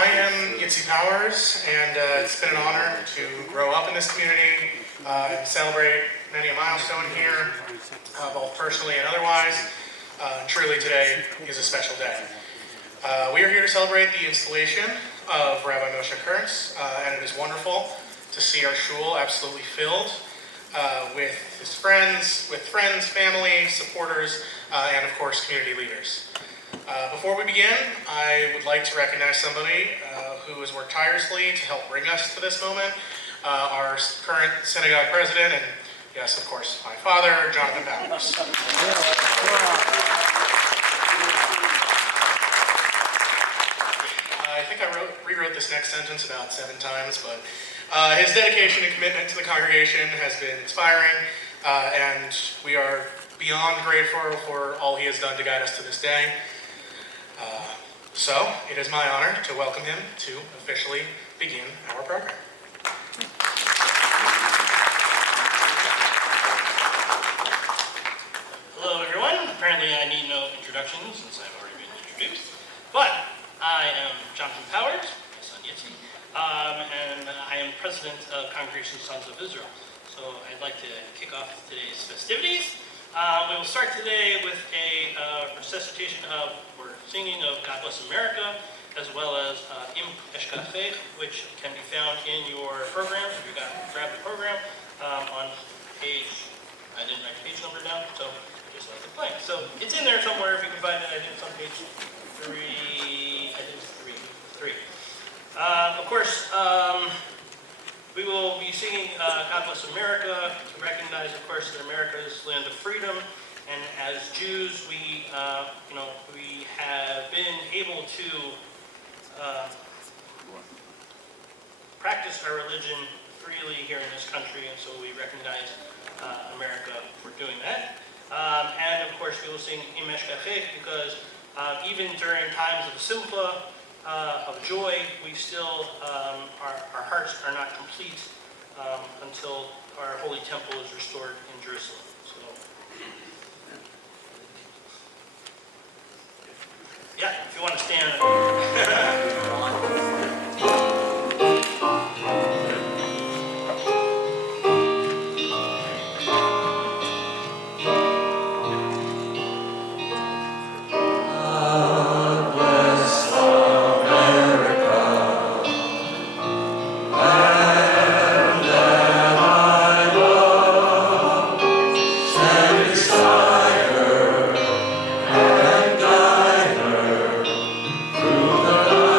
I am Yitzi Powers, and it's been an honor to grow up in this community and celebrate many a milestone here, both personally and otherwise. Truly, today is a special day. We are here to celebrate the installation of Rabbi Moshe Kurtz, and it is wonderful to see our shul absolutely filled with his friends, family, supporters, and of course, community leaders. Before we begin, I would like to recognize somebody who has worked tirelessly to help bring us to this moment. Our current synagogue president, and yes, of course, my father, Jonathan Powers. I think I rewrote this next sentence about 7 times, but his dedication and commitment to the congregation has been inspiring, and we are beyond grateful for all he has done to guide us to this day. So, it is my honor to welcome him to officially begin our program. Hello, everyone. Apparently, I need no introduction since I've already been introduced. But I am Jonathan Powers, my son Yitzi, and I am president of Congregation Sons of Israel. So I'd like to kick off today's festivities. We will start today with a recitation of, or singing of God Bless America, as well as Im Eshkachech, which can be found in your programs. If you grab the program on page, I didn't write the page number down, so just like it blank. So it's in there somewhere if you can find it. I think it's on page 3. I think it's 3. Of course, we will be singing God Bless America to recognize, of course, that America is the land of freedom. And as Jews, we have been able to practice our religion freely here in this country, and so we recognize America for doing that. And of course, we will sing Im Eshkachech because even during times of simcha, of joy, we still, our hearts are not complete until our holy temple is restored in Jerusalem. So, yeah, if you want to stand. Through the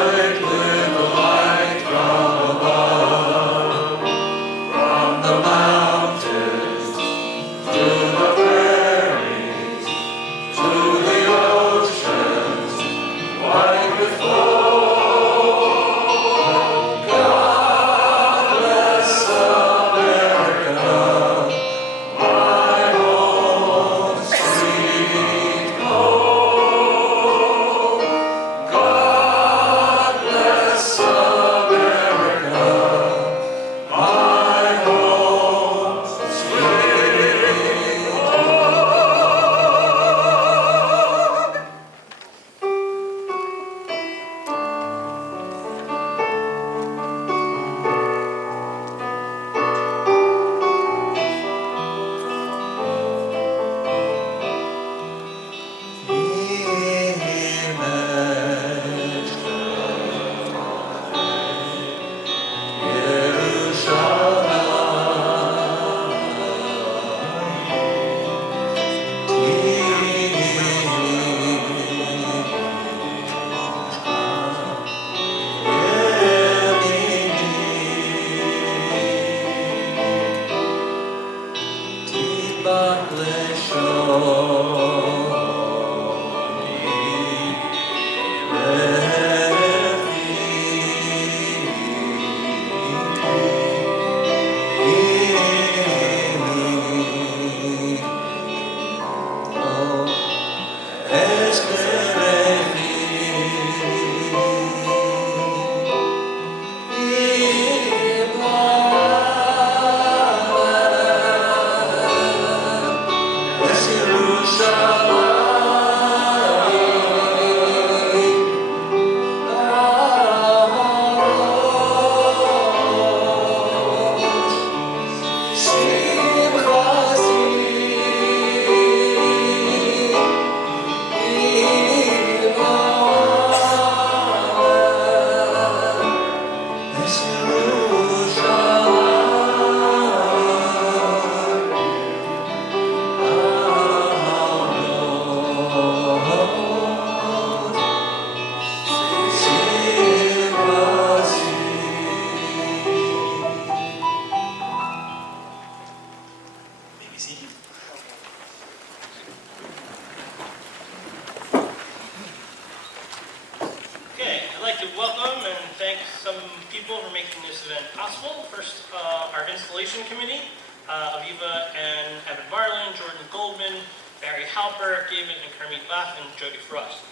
welcome and thank some people for making this event possible. First, our installation committee, Aviva and Evan Marlin, Jordan Goldman, Barry Halper, David and Kermit Bach, and Jody Frost.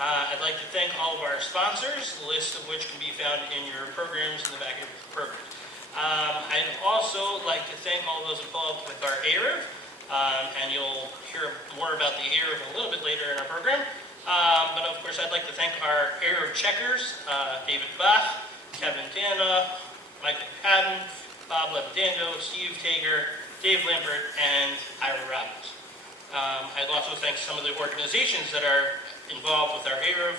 I'd like to thank all of our sponsors, the list of which can be found in your programs in the back of your program. I'd also like to thank all those involved with our eruv, and you'll hear more about the eruv a little bit later in our program. But of course, I'd like to thank our eruv checkers, David Bach, Kevin Dana, Michael Patton, Bob Levandando, Steve Tager, Dave Lambert, and Ira Robbins. I'd also thank some of the organizations that are involved with our eruv.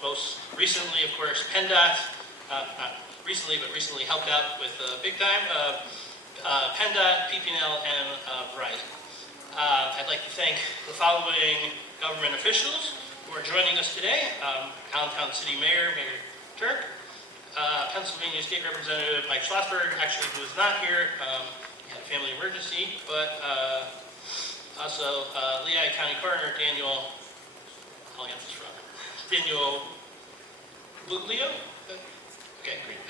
Most recently, of course, PennDOT, not recently, but recently helped out with big time, PennDOT, PPNL, and Verizon. I'd like to thank the following government officials who are joining us today. Allentown City Mayor, Mayor Tuerk, Pennsylvania State Representative Mike Schlossberg, actually who is not here, he had a family emergency, but also Lehigh County Coroner Daniel, I'll get this wrong, Daniel Buglio? Okay, great.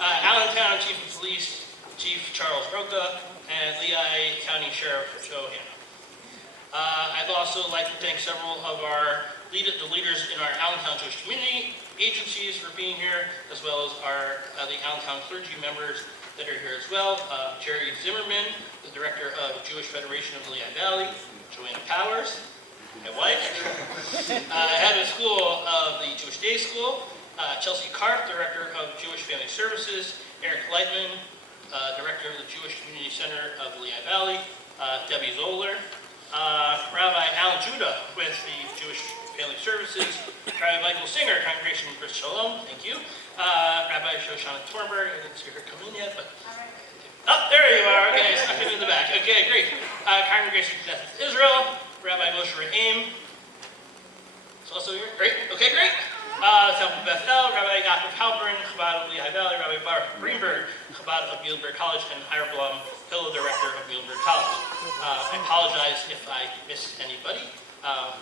Allentown Chief of Police, Chief Charles Roca, and Lehigh County Sheriff Joe Hanna. I'd also like to thank several of the leaders in our Allentown Jewish community, agencies for being here, as well as the Allentown clergy members that are here as well. Jerry Zimmerman, the Director of Jewish Federation of the Lehigh Valley, Joanna Powers, my wife, Head of School of the Jewish Day School, Chelsea Karp, Director of Jewish Family Services, Eric Leitman, Director of the Jewish Community Center of the Lehigh Valley, Debbie Zoller, Rabbi Alan Judah with the Jewish Family Services, Rabbi Michael Singer, Congregation Bris Shalom, thank you, Rabbi Shoshana Tornberg, I didn't see her come in yet, but, oh, there you are, okay, stuck it in the back, okay, great, Congregation Knesset Israel, Rabbi Moshe Kurtz, it's also here, great, okay, great. Temple Bethel, Rabbi Yaakov Halperin, Chabad of Lehigh Valley, Rabbi Baruch Greenberg, Chabad of Muhlenberg College, and Ira Blum, Pillow Director of Muhlenberg College. I apologize if I missed anybody,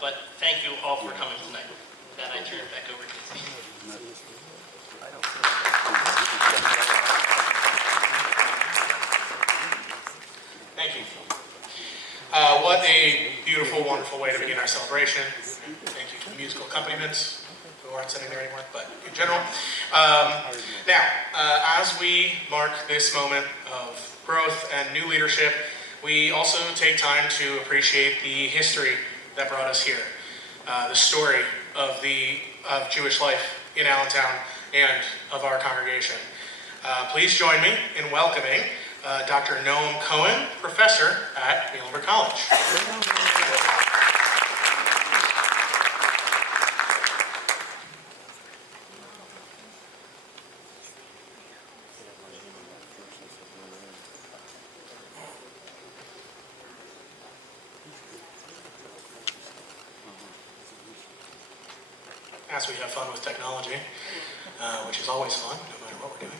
but thank you all for coming tonight. With that, I turn it back over to the speaker. Thank you. What a beautiful, wonderful way to begin our celebration. Thank you to the musical accompaniments who aren't sitting there anymore, but in general. Now, as we mark this moment of growth and new leadership, we also take time to appreciate the history that brought us here, the story of Jewish life in Allentown and of our congregation. Please join me in welcoming Dr. Noam Cohen, professor at Muhlenberg College. As we have fun with technology, which is always fun, no matter what we're doing.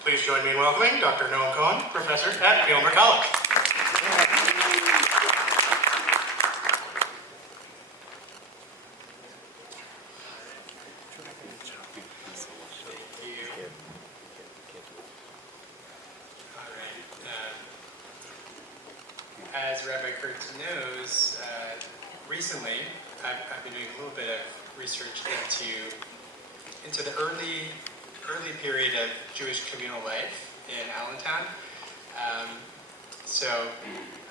Please join me in welcoming Dr. Noam Cohen, professor at Muhlenberg College. As Rabbi Kurtz knows, recently I've been doing a little bit of research into the early period of Jewish communal life in Allentown. So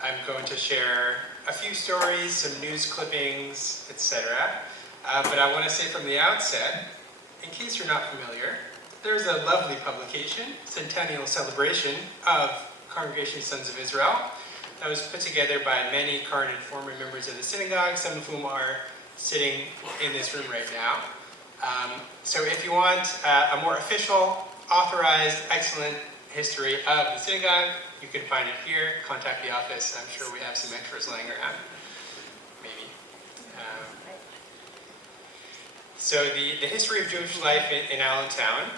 I'm going to share a few stories, some news clippings, etc. But I want to say from the outset, in case you're not familiar, there's a lovely publication, Centennial Celebration of Congregation Sons of Israel, that was put together by many current and former members of the synagogue, some of whom are sitting in this room right now. So if you want a more official, authorized, excellent history of the synagogue, you can find it here. Contact the office. I'm sure we have some extras laying around. Maybe. So the history of Jewish life in Allentown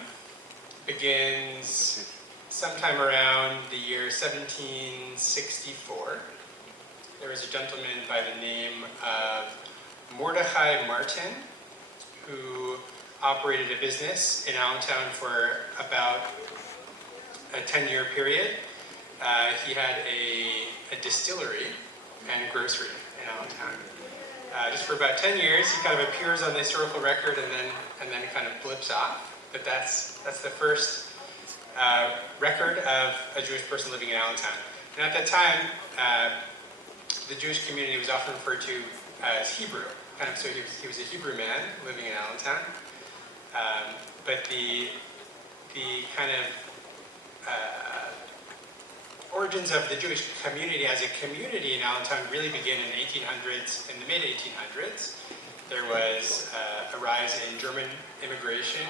begins sometime around the year 1764. There was a gentleman by the name of Mordechai Martin who operated a business in Allentown for about a 10-year period. He had a distillery and grocery in Allentown. Just for about 10 years, he kind of appears on the historical record and then kind of blips off. But that's the first record of a Jewish person living in Allentown. And at that time, the Jewish community was often referred to as Hebrew. So he was a Hebrew man living in Allentown. But the kind of origins of the Jewish community as a community in Allentown really begin in the 1800s, in the mid-1800s. There was a rise in German immigration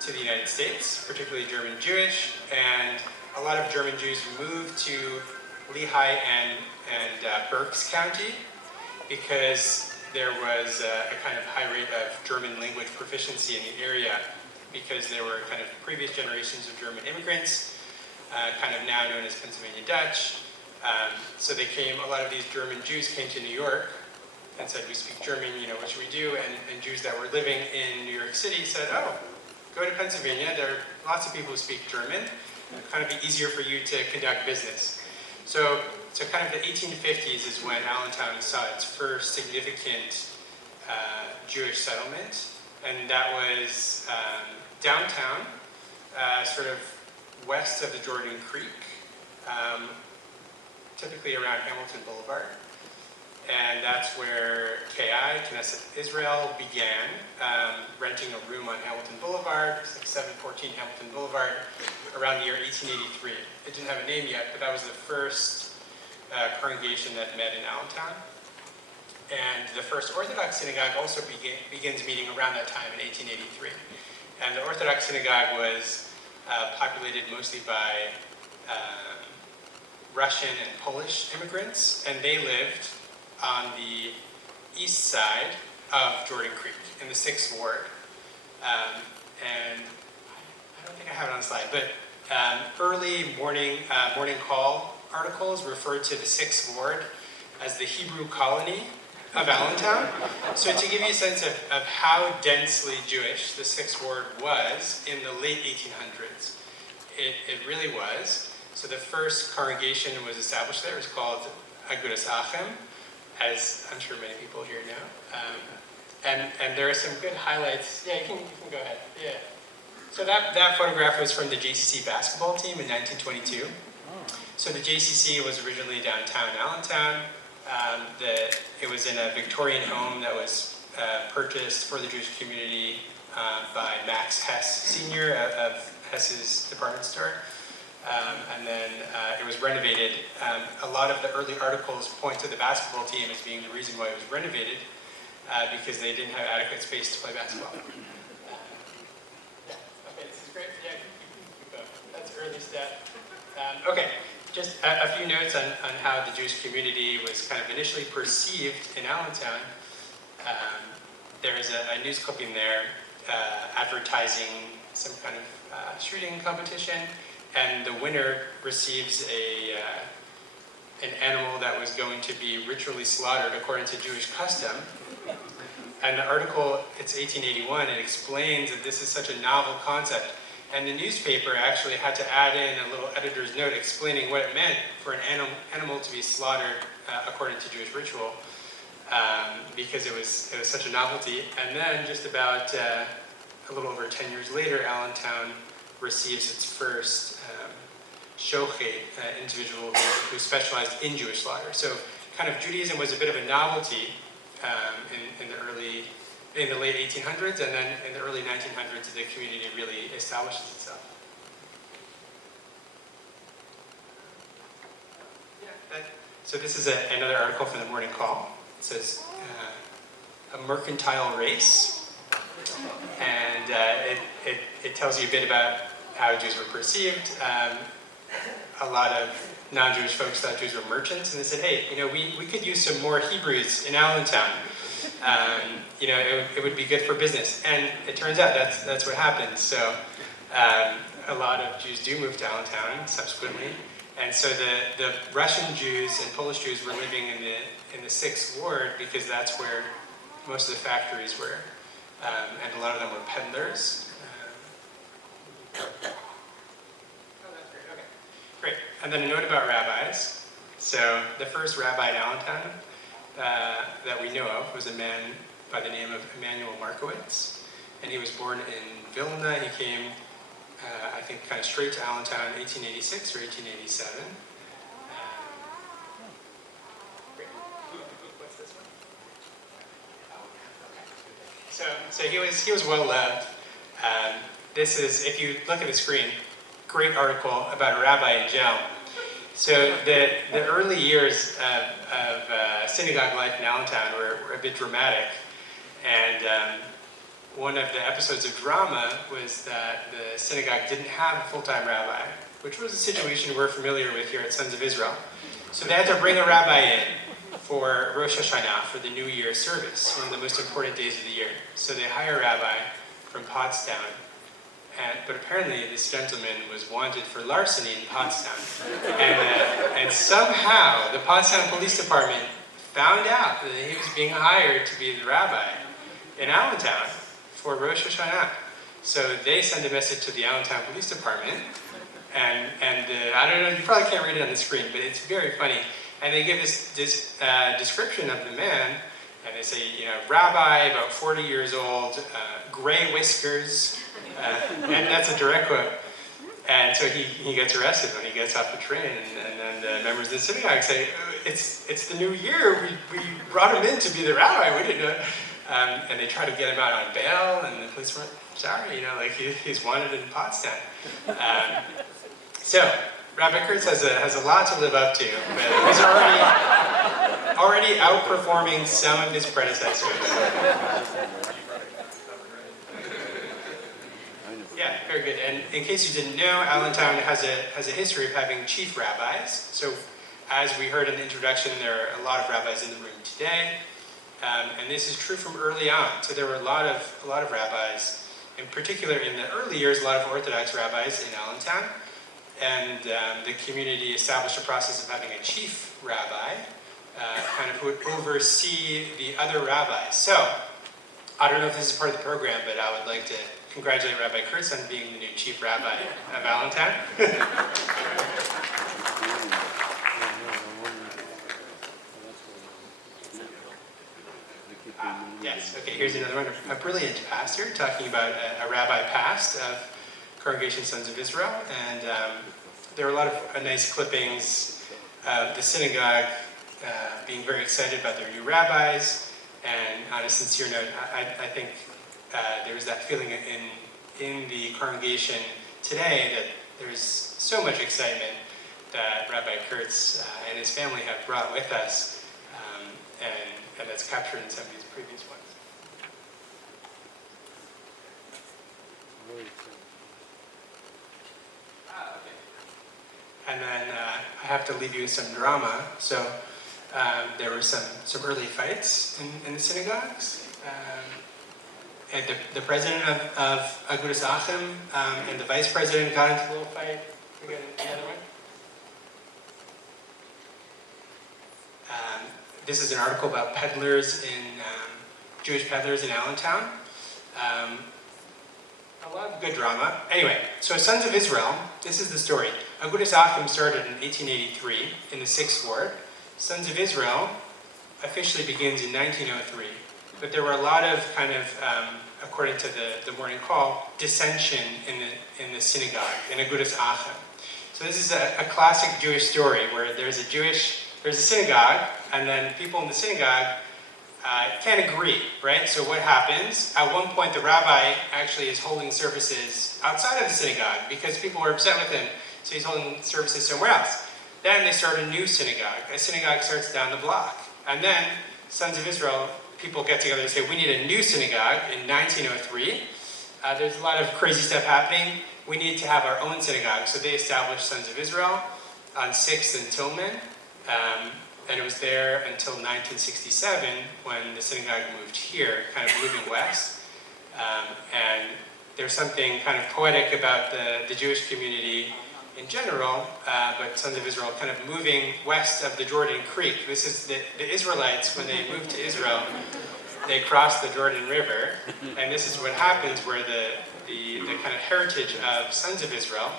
to the United States, particularly German Jewish, and a lot of German Jews moved to Lehigh and Berks County because there was a kind of high rate of German language proficiency in the area because there were kind of previous generations of German immigrants, kind of now known as Pennsylvania Dutch. So they came, a lot of these German Jews came to New York and said, we speak German, what should we do? And Jews that were living in New York City said, oh, go to Pennsylvania, there are lots of people who speak German. It'll kind of be easier for you to conduct business. So kind of the 1850s is when Allentown saw its first significant Jewish settlement, and that was downtown, sort of west of the Jordan Creek, typically around Hamilton Boulevard. And that's where KI, Knesset Israel, began renting a room on Hamilton Boulevard, it's like 714 Hamilton Boulevard, around the year 1883. It didn't have a name yet, but that was the first congregation that met in Allentown. And the first Orthodox synagogue also begins meeting around that time in 1883. And the Orthodox synagogue was populated mostly by Russian and Polish immigrants, and they lived on the east side of Jordan Creek in the 6th Ward. And I don't think I have it on the slide, but early morning call articles referred to the 6th Ward as the Hebrew colony of Allentown. So to give you a sense of how densely Jewish the 6th Ward was in the late 1800s, it really was. So the first congregation was established there. It was called Agudas Achem, as I'm sure many people here know. And there are some good highlights. Yeah, you can go ahead. Yeah. So that photograph was from the JCC basketball team in 1922. So the JCC was originally downtown Allentown. It was in a Victorian home that was purchased for the Jewish community by Max Hess Sr. of Hess's department store. And then it was renovated. A lot of the early articles point to the basketball team as being the reason why it was renovated, because they didn't have adequate space to play basketball. Yeah, okay, this is great. Yeah, keep going. That's early step. Okay, just a few notes on how the Jewish community was kind of initially perceived in Allentown. There's a news clipping there advertising some kind of shooting competition, and the winner receives an animal that was going to be ritually slaughtered according to Jewish custom. And the article, it's 1881, it explains that this is such a novel concept. And the newspaper actually had to add in a little editor's note explaining what it meant for an animal to be slaughtered according to Jewish ritual, because it was such a novelty. And then just about a little over 10 years later, Allentown receives its first shochet, individual who specialized in Jewish slaughter. So kind of Judaism was a bit of a novelty in the late 1800s, and then in the early 1900s, the community really establishes itself. So this is another article from the Morning Call. It says, a mercantile race. it tells you a bit about how Jews were perceived. A lot of non-Jewish folks thought Jews were merchants, and they said, hey, we could use some more Hebrews in Allentown. It would be good for business. And it turns out that's what happened. So a lot of Jews do move to Allentown subsequently. And so the Russian Jews and Polish Jews were living in the 6th Ward because that's where most of the factories were. And a lot of them were peddlers. Oh, that's great. Okay. Great. And then a note about rabbis. So the first rabbi in Allentown that we know of was a man by the name of Emanuel Markowitz. And he was born in Vilna. He came, I think, kind of straight to Allentown in 1886 or 1887. What's this one? So he was well loved. This is, if you look at the screen, great article about a rabbi in jail. So the early years of synagogue life in Allentown were a bit dramatic, and one of the episodes of drama was that the synagogue didn't have a full-time rabbi, which was a situation we're familiar with here at Sons of Israel. So they had to bring a rabbi in for Rosh Hashanah, for the New Year service, one of the most important days of the year. So they hire a rabbi from Pottstown, but apparently this gentleman was wanted for larceny in Pottstown. And somehow the Pottstown Police Department found out that he was being hired to be the rabbi in Allentown for Rosh Hashanah. So they send a message to the Allentown Police Department, and I don't know, you probably can't read it on the screen, but it's very funny. And they give this description of the man, and they say, rabbi, about 40 years old, gray whiskers, and that's a direct quote. And so he gets arrested when he gets off the train, and then the members of the synagogue say, it's the new year, we brought him in to be the rabbi, we didn't know. And they try to get him out on bail, and the police went, sorry, he's wanted in Pottstown. So Rabbi Kurtz has a lot to live up to, but he's already outperforming some of his predecessors. Yeah, very good. And in case you didn't know, Allentown has a history of having chief rabbis. So as we heard in the introduction, there are a lot of rabbis in the room today. And this is true from early on. So there were a lot of rabbis, in particular in the early years, a lot of Orthodox rabbis in Allentown. And the community established a process of having a chief rabbi, kind of who would oversee the other rabbis. So I don't know if this is part of the program, but I would like to congratulate Rabbi Kurtz on being the new chief rabbi of Allentown. Yes, okay, here's another one. A brilliant pastor talking about a rabbi past of Congregation Sons of Israel. And there were a lot of nice clippings of the synagogue being very excited about their new rabbis. And on a sincere note, I think there was that feeling in the congregation today that there's so much excitement that Rabbi Kurtz and his family have brought with us, and that's captured in some of these previous ones. And then I have to leave you with some drama. So there were some early fights in the synagogues. And the president of Agudas Achim and the vice president got into a little fight. We got another one. This is an article about peddlers Jewish peddlers in Allentown. A lot of good drama. Anyway, so Sons of Israel, this is the story. Agudas Achim started in 1883 in the 6th Ward. Sons of Israel officially begins in 1903. But there were a lot of according to the morning call, dissension in the synagogue, in Agudas Achim. So this is a classic Jewish story where there's a synagogue, and then people in the synagogue can't agree, right? So what happens? At one point, the rabbi actually is holding services outside of the synagogue because people were upset with him, so he's holding services somewhere else. Then they start a new synagogue. A synagogue starts down the block. And then Sons of Israel, people get together and say, we need a new synagogue in 1903. there's a lot of crazy stuff happening. We need to have our own synagogue. So they established Sons of Israel on 6th and Tillman. And it was there until 1967 when the synagogue moved here, kind of moving west. And there's something kind of poetic about the Jewish community in general, but Sons of Israel kind of moving west of the Jordan Creek. This is the Israelites, when they moved to Israel, they crossed the Jordan River, and this is what happens where the kind of heritage of Sons of Israel,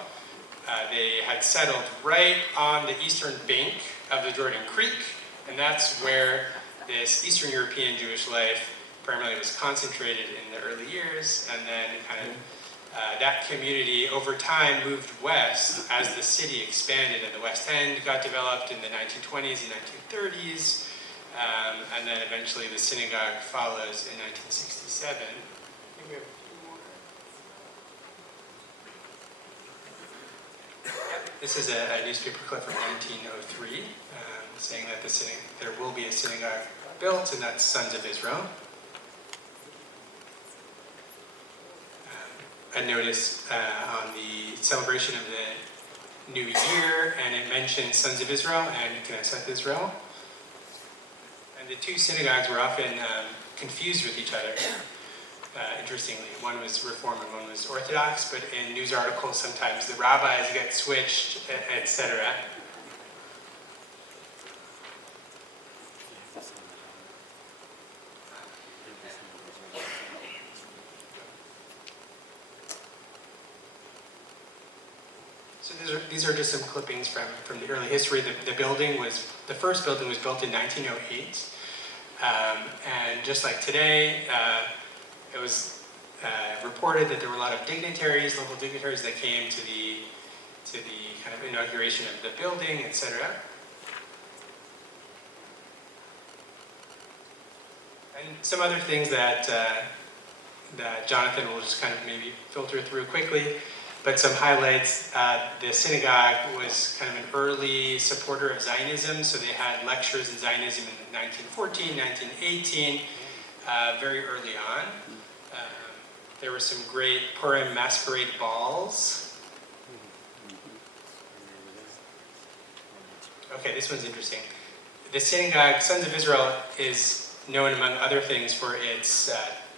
they had settled right on the eastern bank of the Jordan Creek, and that's where this Eastern European Jewish life primarily was concentrated in the early years, and then kind of that community over time moved west as the city expanded, and the West End got developed in the 1920s and 1930s, and then eventually the synagogue follows in 1967. Maybe we have a few more. This is a newspaper clip from 1903 saying that there will be a synagogue built, and that's Sons of Israel. A notice on the celebration of the New Year, and it mentions Sons of Israel and Knesset Israel. And the two synagogues were often confused with each other, interestingly. One was Reform and one was Orthodox, but in news articles sometimes the rabbis get switched, etc. So these are just some clippings from the early history. The first building was built in 1908, and just like today, it was reported that there were a lot of dignitaries, local dignitaries, that came to the kind of inauguration of the building, etc. And some other things that Jonathan will just kind of maybe filter through quickly. But some highlights, the synagogue was kind of an early supporter of Zionism, so they had lectures in Zionism in 1914, 1918, very early on. There were some great Purim masquerade balls. Okay, this one's interesting. The synagogue, Sons of Israel, is known, among other things, for its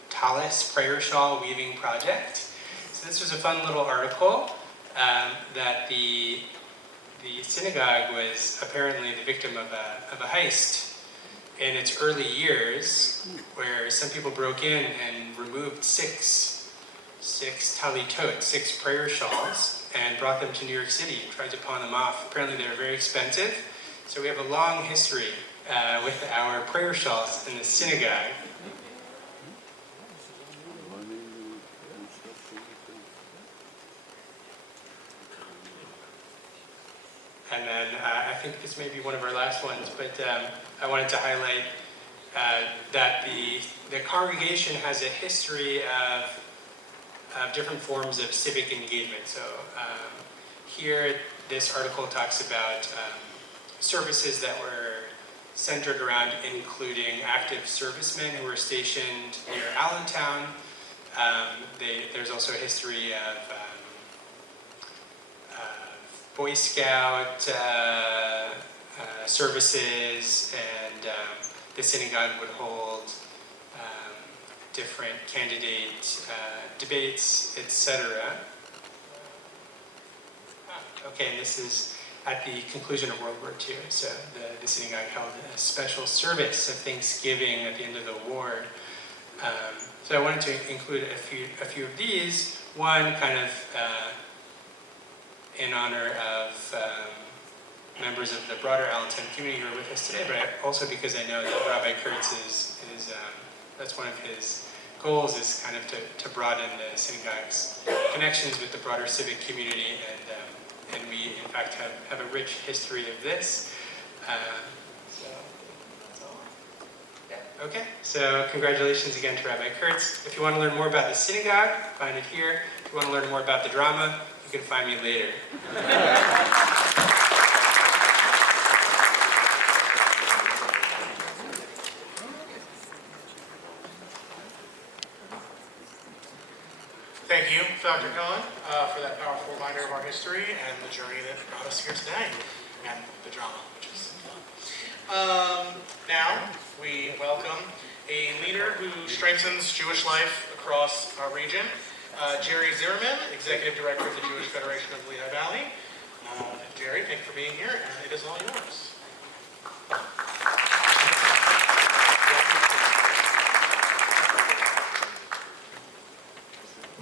tallis prayer shawl weaving project. This was a fun little article that the synagogue was apparently the victim of a heist in its early years, where some people broke in and removed six talitot, 6 prayer shawls, and brought them to New York City and tried to pawn them off. Apparently they were very expensive, so we have a long history with our prayer shawls in the synagogue. And then I think this may be one of our last ones, but I wanted to highlight that the congregation has a history of different forms of civic engagement. So here, this article talks about services that were centered around including active servicemen who were stationed near Allentown. There's also a history of Boy Scout services, and the synagogue would hold different candidate debates, etc. Okay, and this is at the conclusion of World War II. So the synagogue held a special service of Thanksgiving at the end of the war. So I wanted to include a few of these. One kind of in honor of members of the broader Allentown community who are with us today, but also because I know that Rabbi Kurtz is that's one of his goals, is kind of to broaden the synagogue's connections with the broader civic community, and we in fact have a rich history of this. So that's all. Yeah. Okay. So congratulations again to Rabbi Kurtz. If you want to learn more about the synagogue, find it here. If you want to learn more about the drama, you can find me later. Dr. Cohen, for that powerful reminder of our history and the journey that brought us here today, and the drama, which is fun. Now, we welcome a leader who strengthens Jewish life across our region, Jerry Zimmerman, Executive Director of the Jewish Federation of the Lehigh Valley. Jerry, thank you for being here, and it is all yours.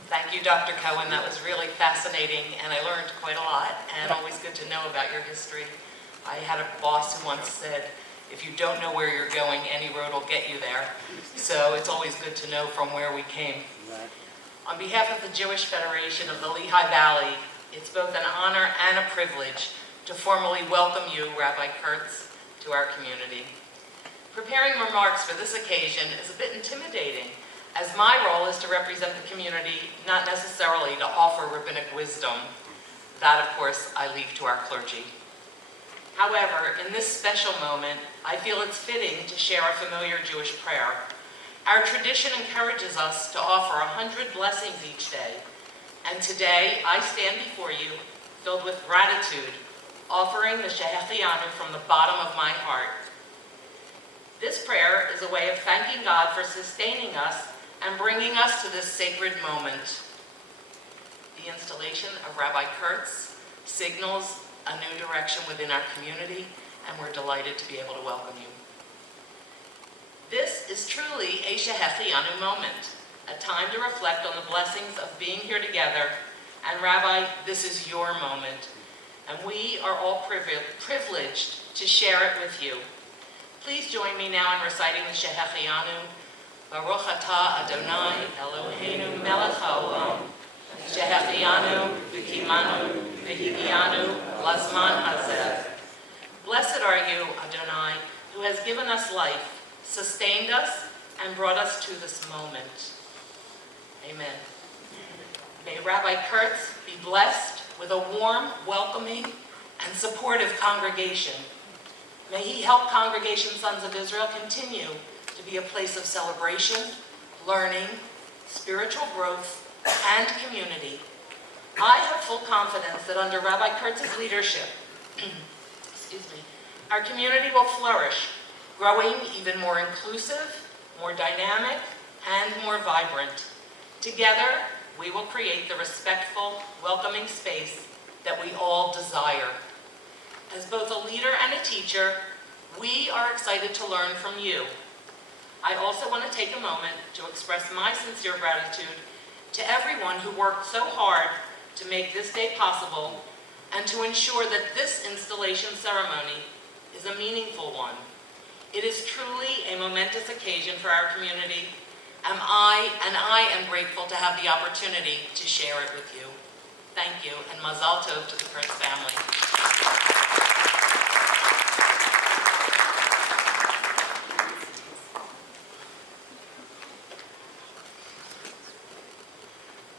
Thank you, Dr. Cohen. That was really fascinating, and I learned quite a lot, and always good to know about your history. I had a boss who once said, if you don't know where you're going, any road will get you there. So it's always good to know from where we came. On behalf of the Jewish Federation of the Lehigh Valley, it's both an honor and a privilege to formally welcome you, Rabbi Kurtz, to our community. Preparing remarks for this occasion is a bit intimidating, as my role is to represent the community, not necessarily to offer rabbinic wisdom. That, of course, I leave to our clergy. However, in this special moment, I feel it's fitting to share a familiar Jewish prayer. Our tradition encourages us to offer 100 blessings each day, and today I stand before you filled with gratitude, offering the Shechianu from the bottom of my heart. This prayer is a way of thanking God for sustaining us and bringing us to this sacred moment. The installation of Rabbi Kurtz signals a new direction within our community, and we're delighted to be able to welcome you. This is truly a Shechianu moment, a time to reflect on the blessings of being here together, and Rabbi, this is your moment, and we are all privileged to share it with you. Please join me now in reciting the Shechianu. Baruch atah Adonai Eloheinu melech haolam, Shechianu v'kimanu v'higianu lazman hazeh. Blessed are you, Adonai, who has given us life, sustained us, and brought us to this moment. Amen. May Rabbi Kurtz be blessed with a warm, welcoming, and supportive congregation. May he help Congregation Sons of Israel continue to be a place of celebration, learning, spiritual growth, and community. I have full confidence that under Rabbi Kurtz's leadership, our community will flourish, growing even more inclusive, more dynamic, and more vibrant. Together, we will create the respectful, welcoming space that we all desire. As both a leader and a teacher, we are excited to learn from you. I also want to take a moment to express my sincere gratitude to everyone who worked so hard to make this day possible and to ensure that this installation ceremony is a meaningful one. It is truly a momentous occasion for our community, and I am grateful to have the opportunity to share it with you. Thank you, and Mazal Tov to the Kurtz family.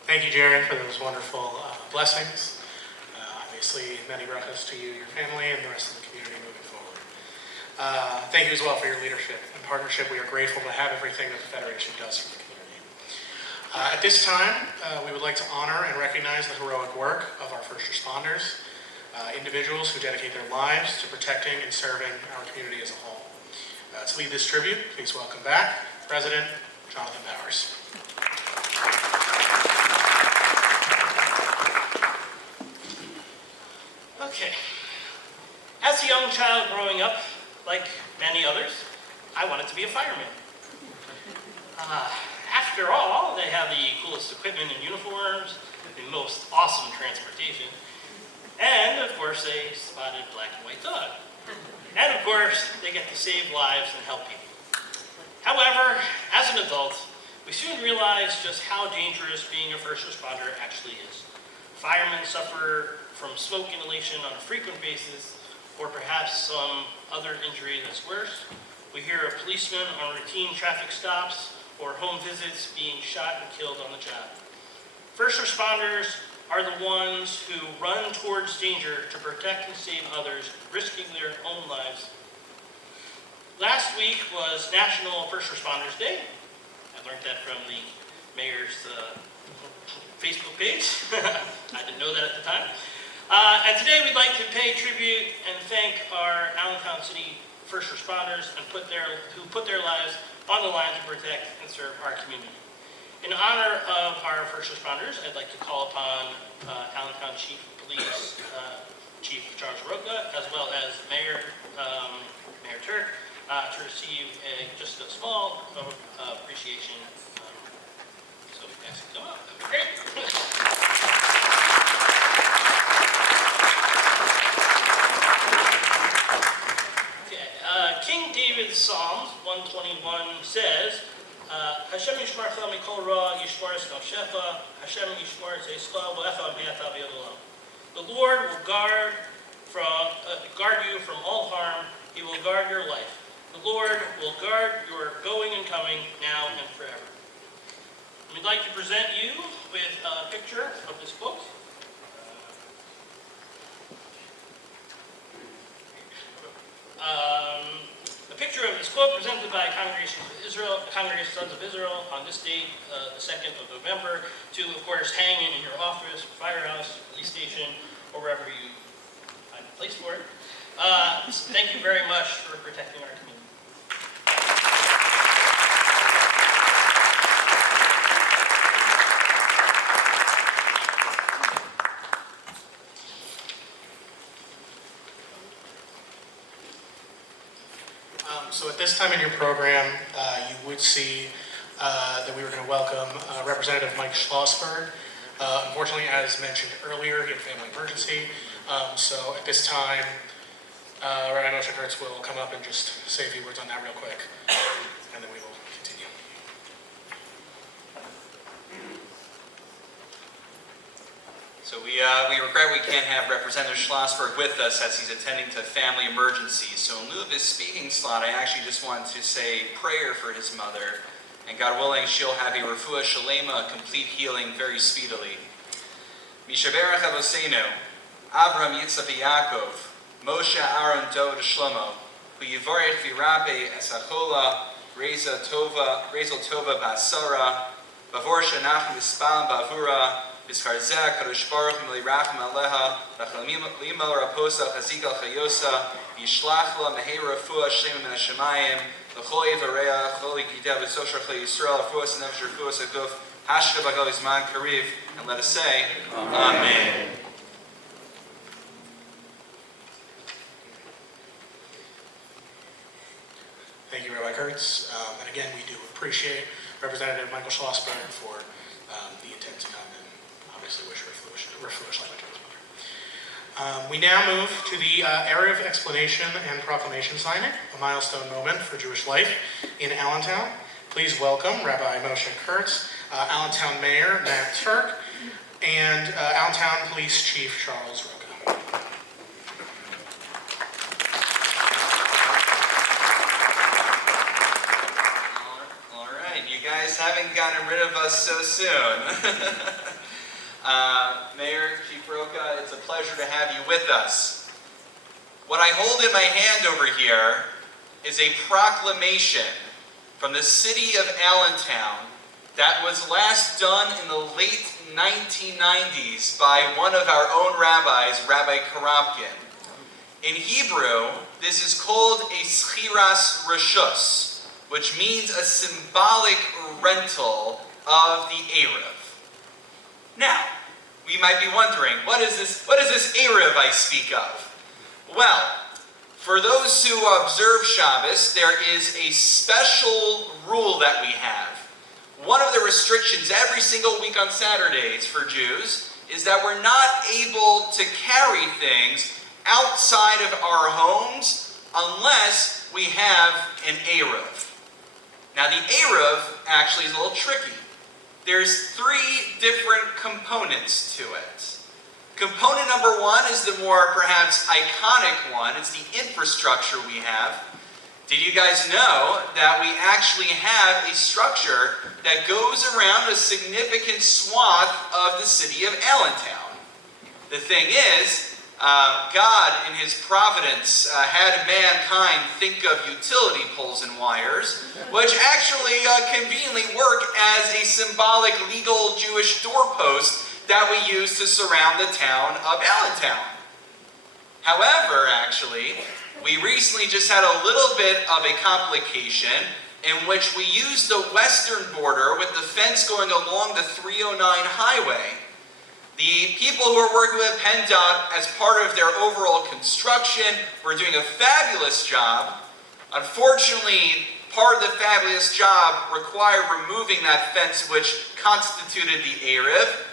Thank you, Jerry, for those wonderful blessings. Obviously, many brachos to you, your family, and the rest of the community moving forward. Thank you as well for your leadership and partnership. We are grateful to have everything that the Federation does for the community. At this time, we would like to honor and recognize the heroic work of our first responders, individuals who dedicate their lives to protecting and serving our community as a whole. To lead this tribute, please welcome back President Jonathan Powers. Okay. As a young child growing up, like many others, I wanted to be a fireman. After all, they have the coolest equipment and uniforms, the most awesome transportation, and of course a spotted black and white dog. And of course, they get to save lives and help people. However, as an adult, we soon realize just how dangerous being a first responder actually is. Firemen suffer from smoke inhalation on a frequent basis, or perhaps some other injury that's worse. We hear of policemen on routine traffic stops or home visits being shot and killed on the job. First responders are the ones who run towards danger to protect and save others, risking their own lives. Last week was National First Responders Day. I learned that from the mayor's Facebook page. I didn't know that at the time. And today we'd like to pay tribute and thank our Allentown City first responders who put their lives on the line to protect and serve our community. In honor of our first responders, I'd like to call upon Allentown Chief of Police, Chief Sechiras Roca, as well as Mayor Tuerk, to receive just a small appreciation. So if you guys can come up, that'd be great. King David's Psalms 121 says, Hashem yishmarcha mikol ra, yishmar es nafshecha, Hashem yishmar zeischa, v'echa me'ata v'yodolam. The Lord will guard you from all harm. He will guard your life. The Lord will guard your going and coming now and forever. We'd like to present you with a picture of this book. A picture of this quote presented by Congregation Sons of Israel on this date, the 2nd of November, to, of course, hang in your office, firehouse, police station, or wherever you find a place for it. Thank you very much for protecting our community. So at this time in your program, you would see that we were going to welcome Representative Mike Schlossberg. Unfortunately, as mentioned earlier, he had a family emergency. So at this time, Rabbi Moshe Kurtz will come up and just say a few words on that real quick, and then we will continue. So we regret we can't have Representative Schlossberg with us as he's attending to family emergencies. So in lieu of his speaking slot, I actually just want to say a prayer for his mother. And God willing, she'll have a refuah shalema, complete healing very speedily. Mishaberach Avoseinu, Avraham Yitzchak Yaakov, Moshe Aaron Dod Shlomo, who yivaret v'irabe esachola, Reza Tova Basara, Bavor Shanach Mispal Bavura, Bizkarzeh Kadosh Baruch Milirachim Aleha, Rachamim Raposa Chazika Chayosa, Yishlach La Mehera Refuah Shlema Min Hashemayim, L'chol Yevareah, Chol Yigideh V'Soshar Chol Yisrael, Refuah Nefesh Refuah Saguf, Hashka Bagal Izman Kariv, and let us say, Amen. Thank you, Rabbi Kurtz. And again, we do appreciate Representative Michael Schlossberg for the intent to come and obviously wish refuah shalema to his mother. We now move to the eruv explanation and proclamation signing, a milestone moment for Jewish life in Allentown. Please welcome Rabbi Moshe Kurtz, Allentown Mayor Matt Tuerk, and Allentown Police Chief Charles Roca. All right, you guys haven't gotten rid of us so soon. Mayor, Chief Roca, it's a pleasure to have you with us. What I hold in my hand over here is a proclamation from the city of Allentown that was last done in the late 1990s by one of our own rabbis, Rabbi Karabkin. In Hebrew, this is called a Sechiras Reshus, which means a symbolic rental of the eruv. Now, we might be wondering, what is this eruv I speak of? Well, for those who observe Shabbos, there is a special rule that we have. One of the restrictions every single week on Saturdays for Jews is that we're not able to carry things outside of our homes unless we have an eruv. Now the eruv actually is a little tricky. There's 3 different components to it. Component number 1 is the more perhaps iconic one. It's the infrastructure we have. Did you guys know that we actually have a structure that goes around a significant swath of the city of Allentown? The thing is, God, in his providence, had mankind think of utility poles and wires, which actually conveniently work as a symbolic legal Jewish doorpost that we use to surround the town of Allentown. However, actually, we recently just had a little bit of a complication in which we used the western border with the fence going along the 309 highway. The people who are working with PennDOT as part of their overall construction were doing a fabulous job. Unfortunately, part of the fabulous job required removing that fence which constituted the eruv,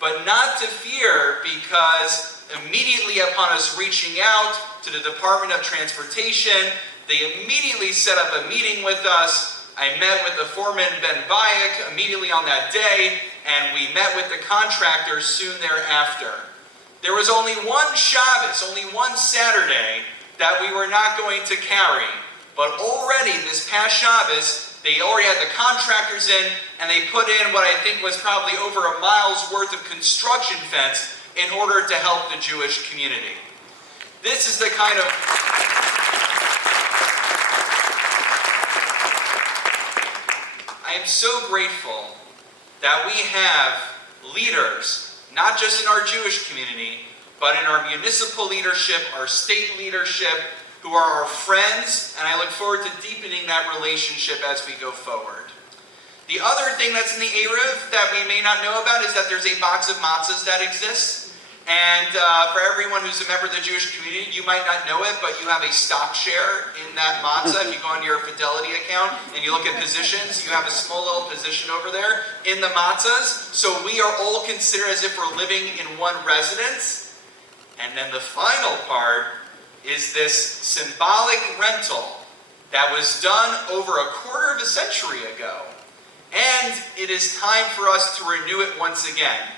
but not to fear, because immediately upon us reaching out to the Department of Transportation, they immediately set up a meeting with us. I met with the foreman, Ben Bayek, immediately on that day, and we met with the contractors soon thereafter. There was only one Shabbos, only one Saturday, that we were not going to carry. But already this past Shabbos, they already had the contractors in, and they put in what I think was probably over a mile's worth of construction fence in order to help the Jewish community. This is the kind of... I am so grateful that we have leaders, not just in our Jewish community, but in our municipal leadership, our state leadership, who are our friends, and I look forward to deepening that relationship as we go forward. The other thing that's in the eruv that we may not know about is that there's a box of matzahs that exists. And for everyone who's a member of the Jewish community, you might not know it, but you have a stock share in that matzah. If you go into your Fidelity account and you look at positions, you have a small little position over there in the matzahs. So we are all considered as if we're living in one residence. And then the final part is this symbolic rental that was done over a quarter of a century ago. And it is time for us to renew it once again.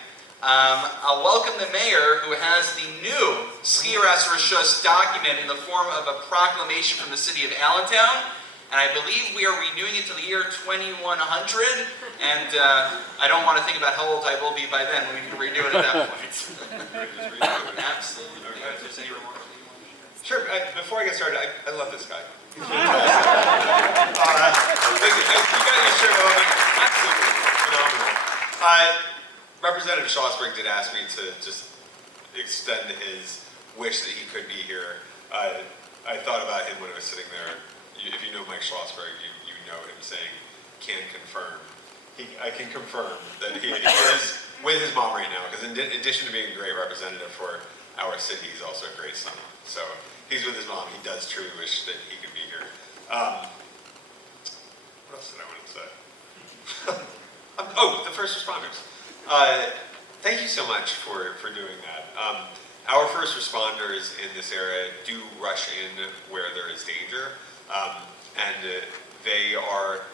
I'll welcome the mayor, who has the new Sechiras Reshus document in the form of a proclamation from the city of Allentown, and I believe we are renewing it to the year 2100, and I don't want to think about how old I will be by then when we can renew it at that point. Absolutely. Sure, before I get started, I love this guy. You guys sure know him? Absolutely phenomenal. Representative Schlossberg did ask me to just extend his wish that he could be here. I thought about him when I was sitting there. If you know Mike Schlossberg, you know him saying, "Can confirm." I can confirm that he is with his mom right now, because in addition to being a great representative for our city, he's also a great son. So he's with his mom. He does truly wish that he could be here. What else did I want to say? The first responders. Thank you so much for doing that. Our first responders in this area do rush in where there is danger, and they are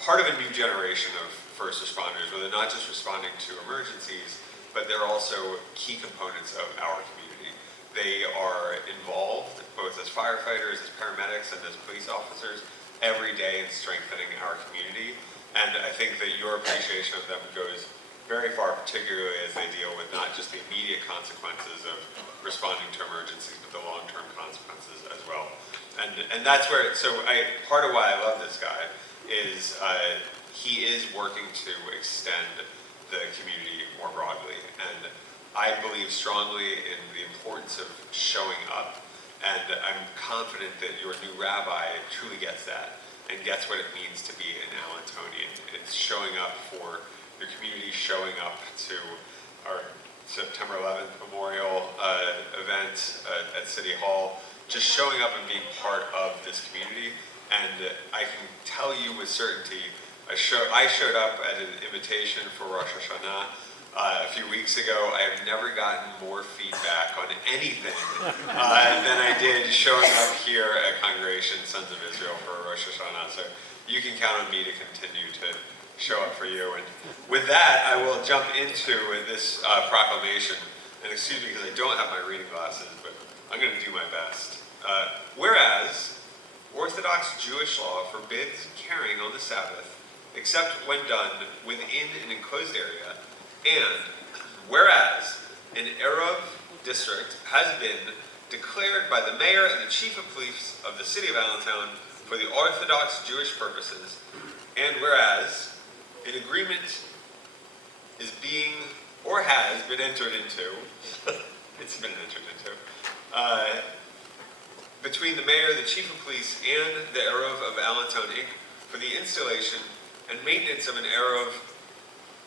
part of a new generation of first responders, where they're not just responding to emergencies, but they're also key components of our community. They are involved, both as firefighters, as paramedics, and as police officers, every day in strengthening our community. And I think that your appreciation of them goes very far, particularly as they deal with not just the immediate consequences of responding to emergencies, but the long-term consequences as well. And that's where, part of why I love this guy is he is working to extend the community more broadly. And I believe strongly in the importance of showing up. And I'm confident that your new rabbi truly gets that and gets what it means to be an Allentonian. It's showing up for your community, showing up to our September 11th memorial event at City Hall, just showing up and being part of this community. And I can tell you with certainty, I showed up at an invitation for Rosh Hashanah a few weeks ago. I have never gotten more feedback on anything than I did showing up here at Congregation Sons of Israel for Rosh Hashanah. So you can count on me to continue to show up for you. And with that, I will jump into this proclamation. And excuse me because I don't have my reading glasses, but I'm going to do my best. Whereas Orthodox Jewish law forbids carrying on the Sabbath except when done within an enclosed area, and whereas an eruv district has been declared by the mayor and the chief of police of the city of Allentown for the Orthodox Jewish purposes, and whereas an agreement is being or has been entered into, it's been entered into, between the mayor, the chief of police, and the eruv of Allentown, Inc. for the installation and maintenance of an eruv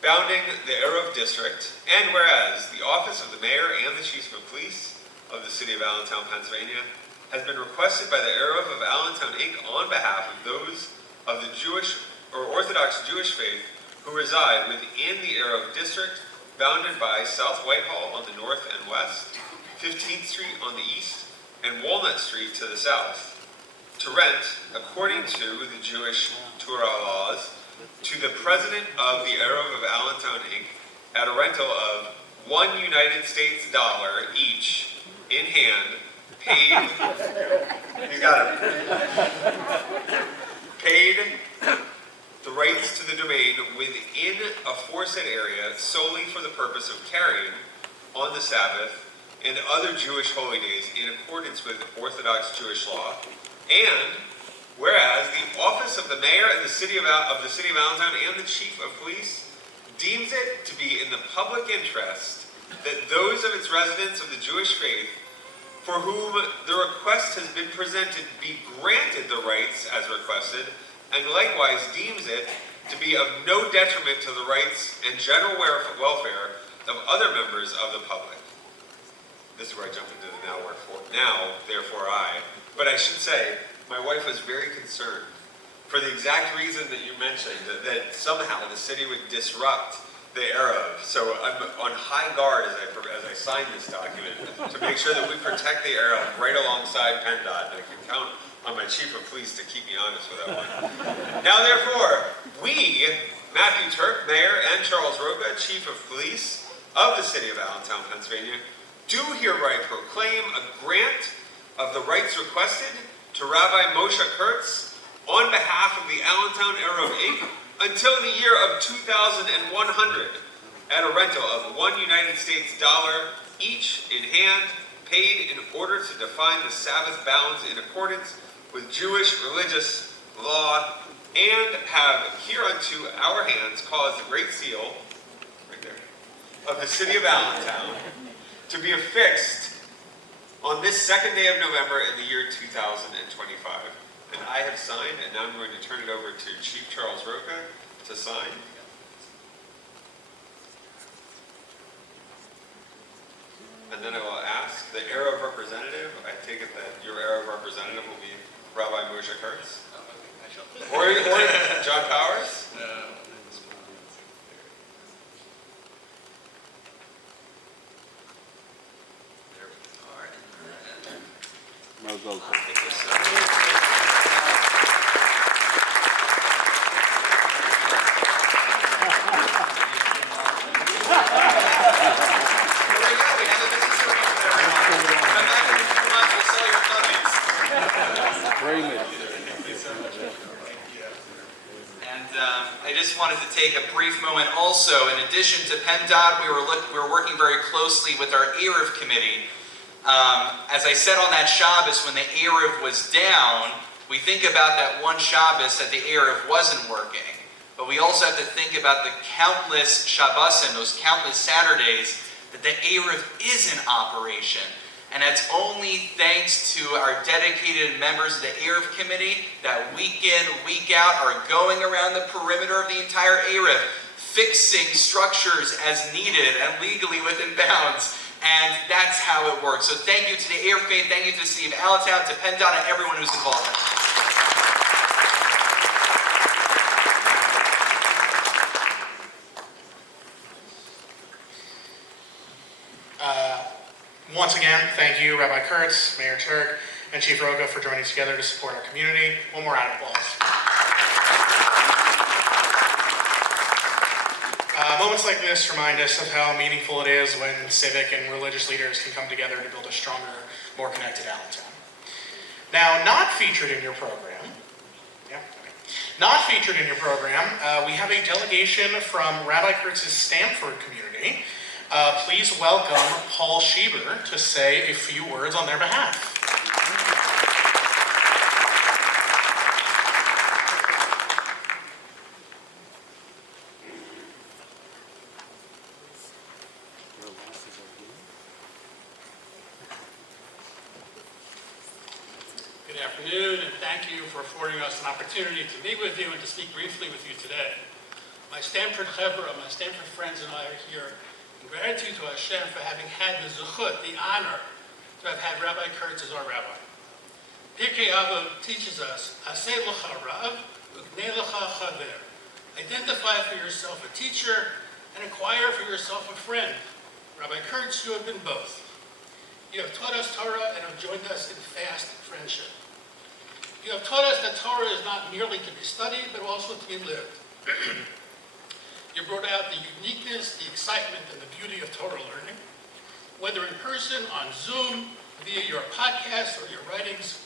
bounding the eruv district, and whereas the office of the mayor and the chief of police of the city of Allentown, Pennsylvania, has been requested by the eruv of Allentown, Inc. on behalf of those of the Jewish or Orthodox Jewish faith who reside within the eruv district, bounded by South Whitehall on the north and west, 15th Street on the east, and Walnut Street to the south, to rent, according to the Jewish Torah laws, to the president of the eruv of Allentown, Inc. at a rental of $1 United States each in hand, paid. You got it. Paid the rights to the domain within a aforesaid area solely for the purpose of carrying on the Sabbath and other Jewish holy days in accordance with Orthodox Jewish law, and whereas the office of the mayor and the city of Allentown and the chief of police deems it to be in the public interest that those of its residents of the Jewish faith for whom the request has been presented be granted the rights as requested, and likewise deems it to be of no detriment to the rights and general welfare of other members of the public. This is where I jump into the now, therefore I. But I should say, my wife was very concerned for the exact reason that you mentioned, that somehow the city would disrupt the eruv. So I'm on high guard as I sign this document to make sure that we protect the eruv right alongside PennDOT. And I can count on my chief of police to keep me honest with that one. Now therefore, we, Matthew Tuerk, Mayor, and Charles Roca, Chief of Police of the city of Allentown, Pennsylvania, do hereby proclaim a grant of the rights requested to Rabbi Moshe Kurtz on behalf of the Allentown eruv Inc. until the year of 2100 at a rental of $1 United States each in hand, paid in order to define the Sabbath bounds in accordance with Jewish religious law, and have hereunto our hands caused the great seal, right there, of the city of Allentown to be affixed on this second day of November in the year 2025. And I have signed, and now I'm going to turn it over to Chief Charles Roca to sign. And then I will ask the eruv representative, I take it that your eruv representative will be Rabbi Moshe Kurtz? Or John Powers? I just wanted to take a brief moment also. In addition to PennDOT, we were working very closely with our eruv committee. As I said on that Shabbos, when the eruv was down, we think about that one Shabbos that the eruv wasn't working. But we also have to think about the countless Shabbos and those countless Saturdays that the eruv is in operation. And that's only thanks to our dedicated members of the eruv committee that week in, week out are going around the perimeter of the entire eruv, fixing structures as needed and legally within bounds. And that's how it works. So thank you to the eruv committee, thank you to the city of Allentown, to PennDOT, and everyone who's involved in it. Once again, thank you, Rabbi Kurtz, Mayor Tuerk, and Chief Roca for joining together to support our community. One more round of applause. Moments like this remind us of how meaningful it is when civic and religious leaders can come together to build a stronger, more connected Allentown. Now, not featured in your program, we have a delegation from Rabbi Kurtz's Stamford community Please welcome Paul Schieber to say a few words on their behalf. Good afternoon, and thank you for affording us an opportunity to meet with you and to speak briefly with you today. My Stanford Chevra, my Stanford friends and I are here in gratitude to Hashem for having had the zechut, the honor, to have had Rabbi Kurtz as our rabbi. Pirkei Avot teaches us, Aseh lecha rav, u'knei lecha chaver. Identify for yourself a teacher and acquire for yourself a friend. Rabbi Kurtz, you have been both. You have taught us Torah and have joined us in fast friendship. You have taught us that Torah is not merely to be studied, but also to be lived. You brought out the uniqueness, the excitement, and the beauty of Torah learning. Whether in person, on Zoom, via your podcasts or your writings,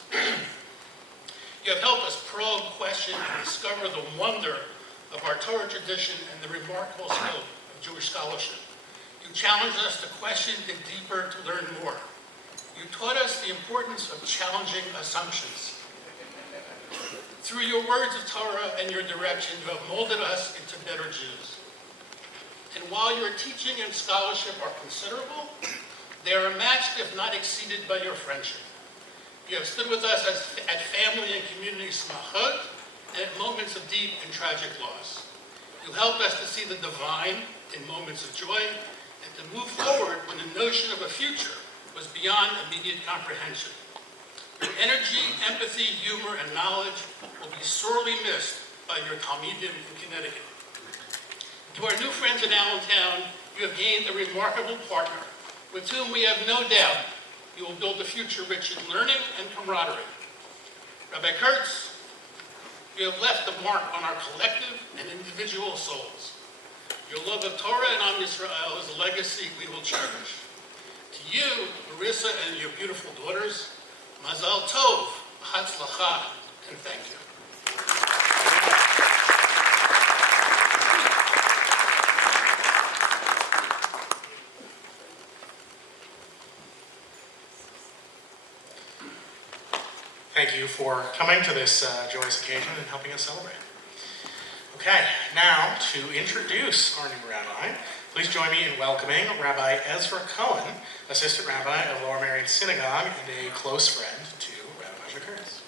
you have helped us probe, question, and discover the wonder of our Torah tradition and the remarkable scope of Jewish scholarship. You challenged us to question, dig deeper, to learn more. You taught us the importance of challenging assumptions. Through your words of Torah and your direction, you have molded us into better Jews. And while your teaching and scholarship are considerable, they are matched, if not exceeded, by your friendship. You have stood with us at family and community smachot and at moments of deep and tragic loss. You helped us to see the divine in moments of joy and to move forward when the notion of a future was beyond immediate comprehension. Your energy, empathy, humor, and knowledge will be sorely missed by your Talmidim in Connecticut. To our new friends in Allentown, you have gained a remarkable partner with whom we have no doubt you will build a future rich in learning and camaraderie. Rabbi Kurtz, you have left a mark on our collective and individual souls. Your love of Torah and Am Yisrael is a legacy we will cherish. To you, Marissa, and your beautiful daughters, Mazal Tov, Hatzlacha, and thank you. Thank you for coming to this joyous occasion and helping us celebrate. Okay, now to introduce our new rabbi, please join me in welcoming Rabbi Ezra Cohen, Assistant Rabbi of Lower Merion Synagogue and a close friend to Rabbi Moshe Kurtz.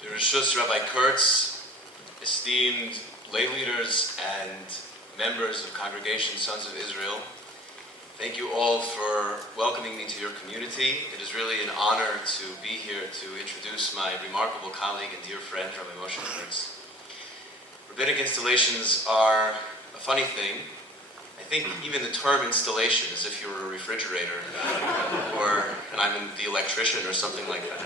The Reshus Rabbi Kurtz, esteemed lay leaders and members of Congregation Sons of Israel, thank you all for welcoming me to your community. It is really an honor to be here to introduce my remarkable colleague and dear friend, Rabbi Moshe Kurtz. Rabbinic installations are a funny thing. I think even the term installation, as if you were a refrigerator, and I'm the electrician or something like that.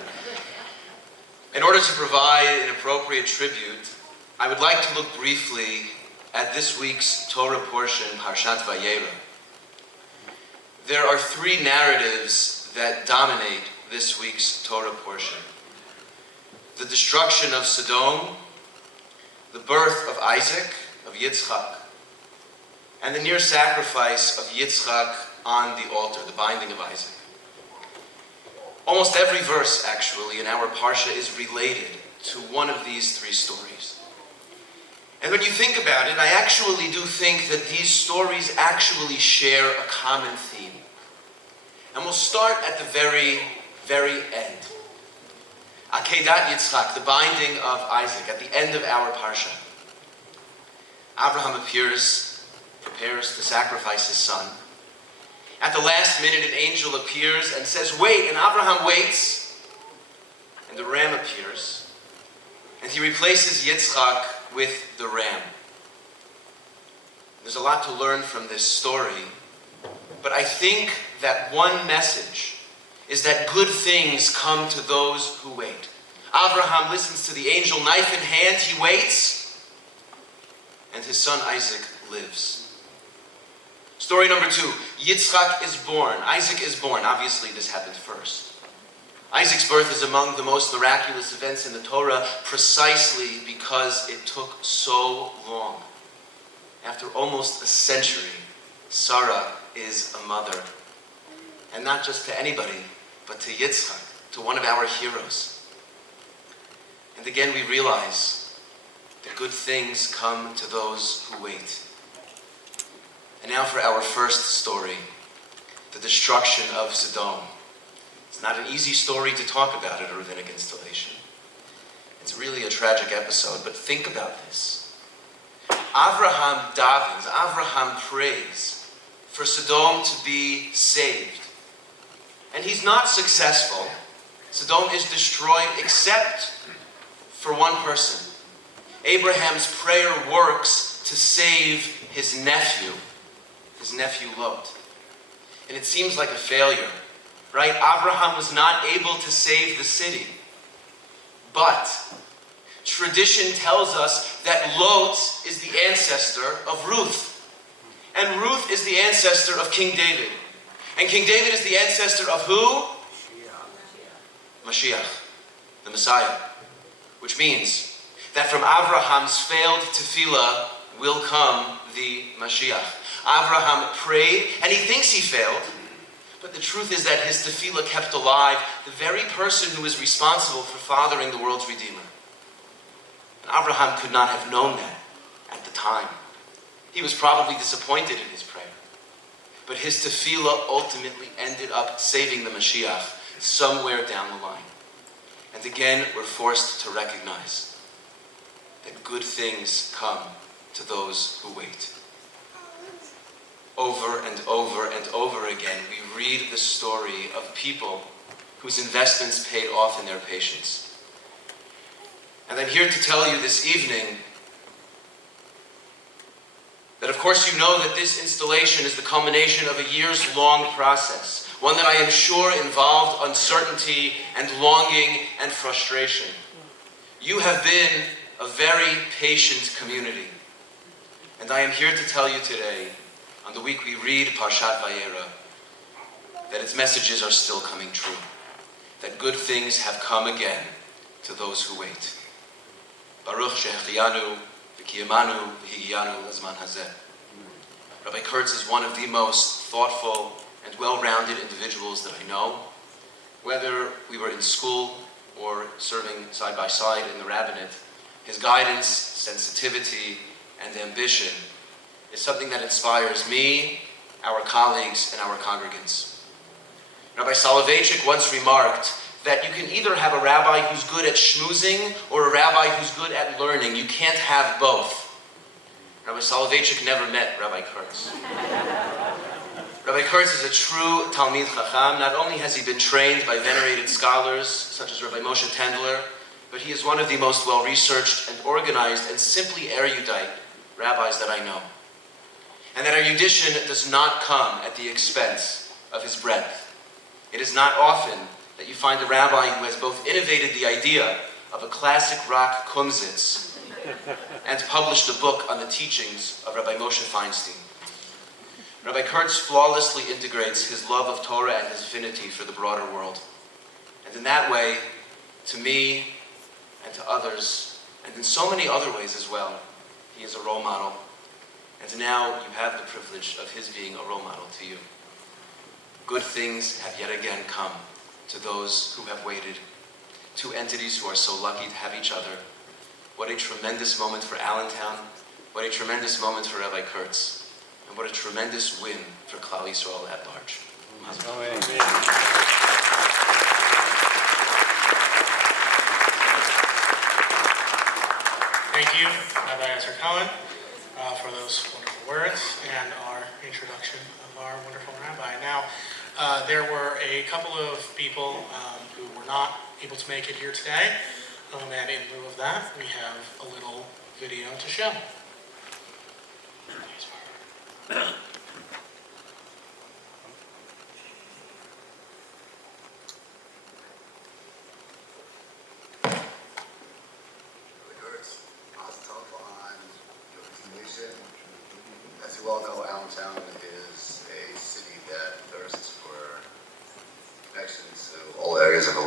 In order to provide an appropriate tribute, I would like to look briefly at this week's Torah portion, Parshat Vayera. There are three narratives that dominate this week's Torah portion: the destruction of Sodom, the birth of Isaac, of Yitzchak, and the near sacrifice of Yitzchak on the altar, the binding of Isaac. Almost every verse, actually, in our Parsha is related to one of these three stories. And when you think about it, I actually do think that these stories actually share a common theme. And we'll start at the very, very end. Akedat Yitzchak, the binding of Isaac, at the end of our Parsha. Abraham prepares to sacrifice his son. At the last minute, an angel appears and says, wait, and Abraham waits. And the ram appears, and he replaces Yitzchak with the ram. There's a lot to learn from this story, but I think that one message is that good things come to those who wait. Abraham listens to the angel, knife in hand, he waits, and his son Isaac lives. Story number 2, Yitzchak is born. Isaac is born. Obviously, this happened first. Isaac's birth is among the most miraculous events in the Torah precisely because it took so long. After almost a century, Sarah is a mother. And not just to anybody, but to Yitzchak, to one of our heroes. And again, we realize that good things come to those who wait. And now for our first story, the destruction of Sodom. It's not an easy story to talk about at a Rabbinic Installation. It's really a tragic episode, but think about this. Avraham davens, Avraham prays for Sodom to be saved. And he's not successful. Sodom is destroyed except for one person. Abraham's prayer works to save his nephew Lot. And it seems like a failure, right? Abraham was not able to save the city. But tradition tells us that Lot is the ancestor of Ruth. And Ruth is the ancestor of King David. And King David is the ancestor of who? Mashiach, the Messiah. Which means that from Abraham's failed tefillah will come the Mashiach. Abraham prayed, and he thinks he failed, but the truth is that his tefillah kept alive the very person who is responsible for fathering the world's Redeemer. And Abraham could not have known that at the time. He was probably disappointed in his prayer. But his tefillah ultimately ended up saving the Mashiach somewhere down the line. And again, we're forced to recognize that good things come to those who wait. Over and over and over again, we read the story of people whose investments paid off in their patience. And I'm here to tell you this evening that of course you know that this installation is the culmination of a years-long process, one that I am sure involved uncertainty and longing and frustration. You have been a very patient community. And I am here to tell you today, on the week we read Parshat Vayera, that its messages are still coming true, that good things have come again to those who wait. Baruch shehechiyanu v'kiyamanu v'higiyanu l'zman hazeh. Rabbi Kurtz is one of the most thoughtful and well-rounded individuals that I know. Whether we were in school or serving side by side in the rabbinate, his guidance, sensitivity, and ambition is something that inspires me, our colleagues, and our congregants. Rabbi Soloveitchik once remarked that you can either have a rabbi who's good at schmoozing or a rabbi who's good at learning. You can't have both. Rabbi Soloveitchik never met Rabbi Kurtz. Rabbi Kurtz is a true Talmid Chacham. Not only has he been trained by venerated scholars such as Rabbi Moshe Tendler, but he is one of the most well-researched and organized and simply erudite rabbis that I know. And that erudition does not come at the expense of his breadth. It is not often that you find a rabbi who has both innovated the idea of a classic rock kumsitz and published a book on the teachings of Rabbi Moshe Feinstein. Rabbi Kurtz flawlessly integrates his love of Torah and his affinity for the broader world. And in that way, to me and to others, and in so many other ways as well, he is a role model. And now you have the privilege of his being a role model to you. Good things have yet again come to those who have waited. Two entities who are so lucky to have each other. What a tremendous moment for Allentown. What a tremendous moment for Rabbi Kurtz. And what a tremendous win for Klal Yisrael at large. Thank you, Rabbi Esther Cohen, for those wonderful words and our introduction of our wonderful rabbi. Now, there were a couple of people who were not able to make it here today, and in lieu of that, we have a little video to show. As you all know, Allentown is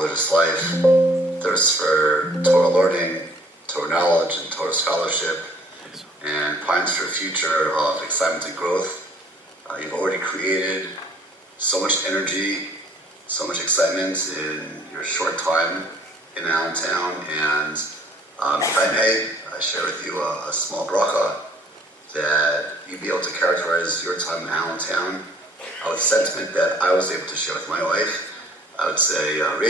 religious life, thirst for Torah learning, Torah knowledge, and Torah scholarship, and pines for a future of excitement and growth. You've already created so much energy, so much excitement in your short time in Allentown, and if I may, I share with you a small bracha that you'd be able to characterize your time in Allentown with sentiment that I was able to share with my wife. I would say, Rach,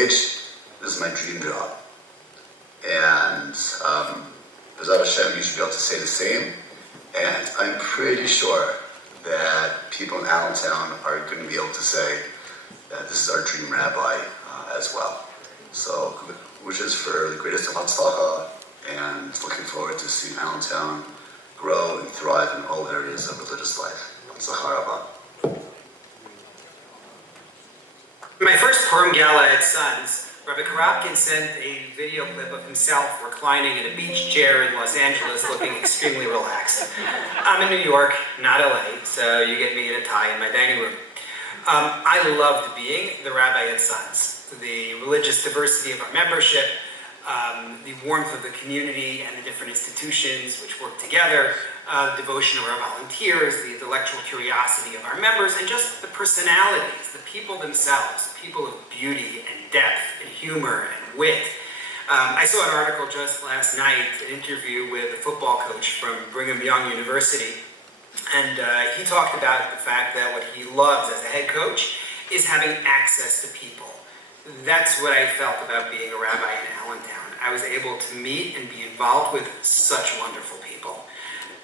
this is my dream job. And B'ezrat Hashem, you should be able to say the same. And I'm pretty sure that people in Allentown are going to be able to say that this is our dream rabbi as well. So, wishes for the greatest of Hatzlacha, and looking forward to seeing Allentown grow and thrive in all areas of religious life. Hatzlacha Rabbah. My first Purim Gala at Sons, Rabbi Kurtz sent a video clip of himself reclining in a beach chair in Los Angeles looking extremely relaxed. I'm in New York, not LA, so you get me in a tie in my dining room. I loved being the rabbi at Sons. The religious diversity of our membership, the warmth of the community and the different institutions which work together, the devotion of our volunteers, the intellectual curiosity of our members, and just the personalities, the people themselves, people of beauty and depth and humor and wit. I saw an article just last night, an interview with a football coach from Brigham Young University, and he talked about the fact that what he loves as a head coach is having access to people. That's what I felt about being a rabbi in Allentown. I was able to meet and be involved with such wonderful people.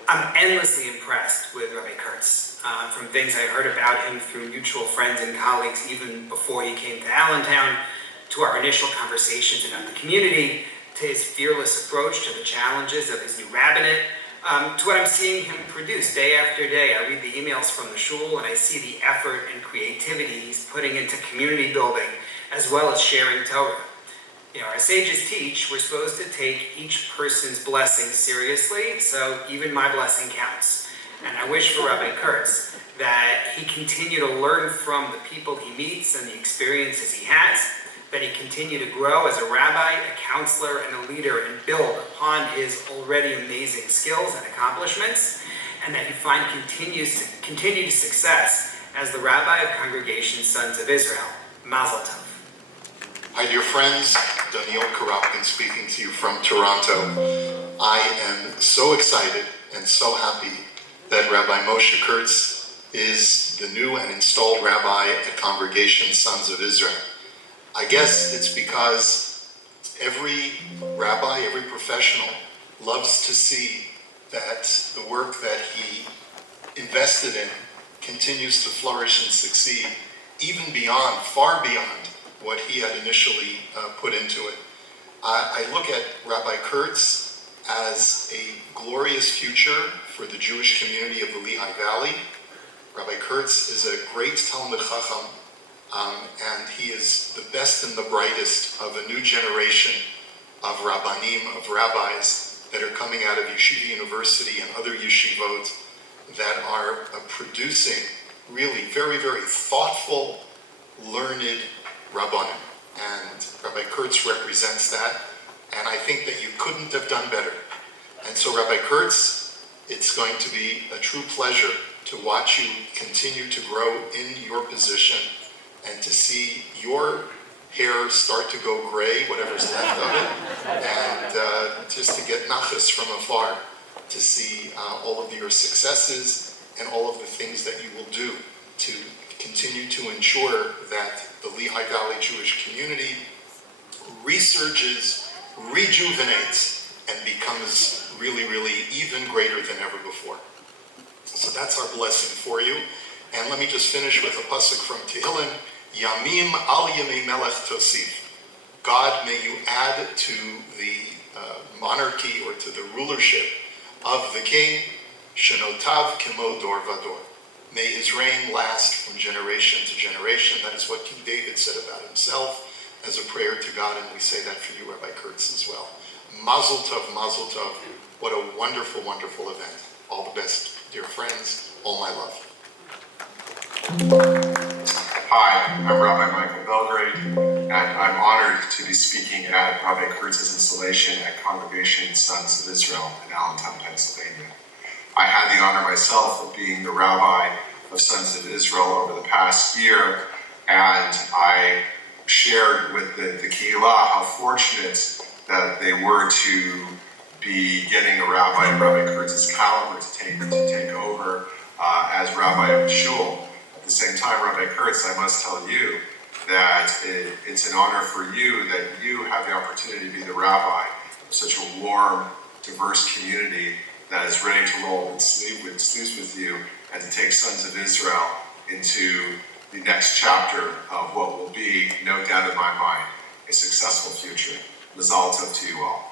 I'm endlessly impressed with Rabbi Kurtz, from things I heard about him through mutual friends and colleagues even before he came to Allentown, to our initial conversations about the community, to his fearless approach to the challenges of his new rabbinate, to what I'm seeing him produce day after day. I read the emails from the shul and I see the effort and creativity he's putting into community building, as well as sharing Torah. You know, our sages teach we're supposed to take each person's blessing seriously, so even my blessing counts. And I wish for Rabbi Kurtz that he continue to learn from the people he meets and the experiences he has, that he continue to grow as a rabbi, a counselor, and a leader, and build upon his already amazing skills and accomplishments, and that he find continued success as the rabbi of Congregation Sons of Israel. Mazel tov. Hi dear friends, Daniel Karapkin speaking to you from Toronto. I am so excited and so happy that Rabbi Moshe Kurtz is the new and installed rabbi at Congregation Sons of Israel. I guess it's because every rabbi, every professional loves to see that the work that he invested in continues to flourish and succeed, even beyond, far beyond what he had initially put into it. I look at Rabbi Kurtz as a glorious future for the Jewish community of the Lehigh Valley. Rabbi Kurtz is a great Talmid Chacham, and he is the best and the brightest of a new generation of Rabbanim, of rabbis that are coming out of Yeshiva University and other yeshivot that are producing really very, very thoughtful, learned Rabbanim. And Rabbi Kurtz represents that, and I think that you couldn't have done better. And so Rabbi Kurtz, it's going to be a true pleasure to watch you continue to grow in your position and to see your hair start to go gray, whatever's left of it, and just to get nachas from afar, to see all of your successes and all of the things that you will do to continue to ensure that the Lehigh Valley Jewish community resurges, rejuvenates, and becomes really, really even greater than ever before. So that's our blessing for you. And let me just finish with a pasuk from Tehillim, Yamim al Yemei Melech Tosif. God, may you add to the monarchy or to the rulership of the king, Shenotav Kimo Dor Vador. May his reign last from generation to generation. That is what King David said about himself as a prayer to God, and we say that for you, Rabbi Kurtz, as well. Mazel tov, mazel tov. What a wonderful, wonderful event. All the best, dear friends. All my love. Hi, I'm Rabbi Michael Belgrade. and I'm honored to be speaking at Rabbi Kurtz's installation at Congregation Sons of Israel in Allentown, Pennsylvania. I had the honor myself of being the rabbi of Sons of Israel over the past year, and I shared with the Kehillah how fortunate that they were to be getting a rabbi in Rabbi Kurtz's caliber to take over as rabbi of the shul. At the same time, Rabbi Kurtz, I must tell you that it's an honor for you that you have the opportunity to be the rabbi of such a warm, diverse community that is ready to roll and sleep with you and to take Sons of Israel into the next chapter of what will be, no doubt in my mind, a successful future. Mazal tov to you all.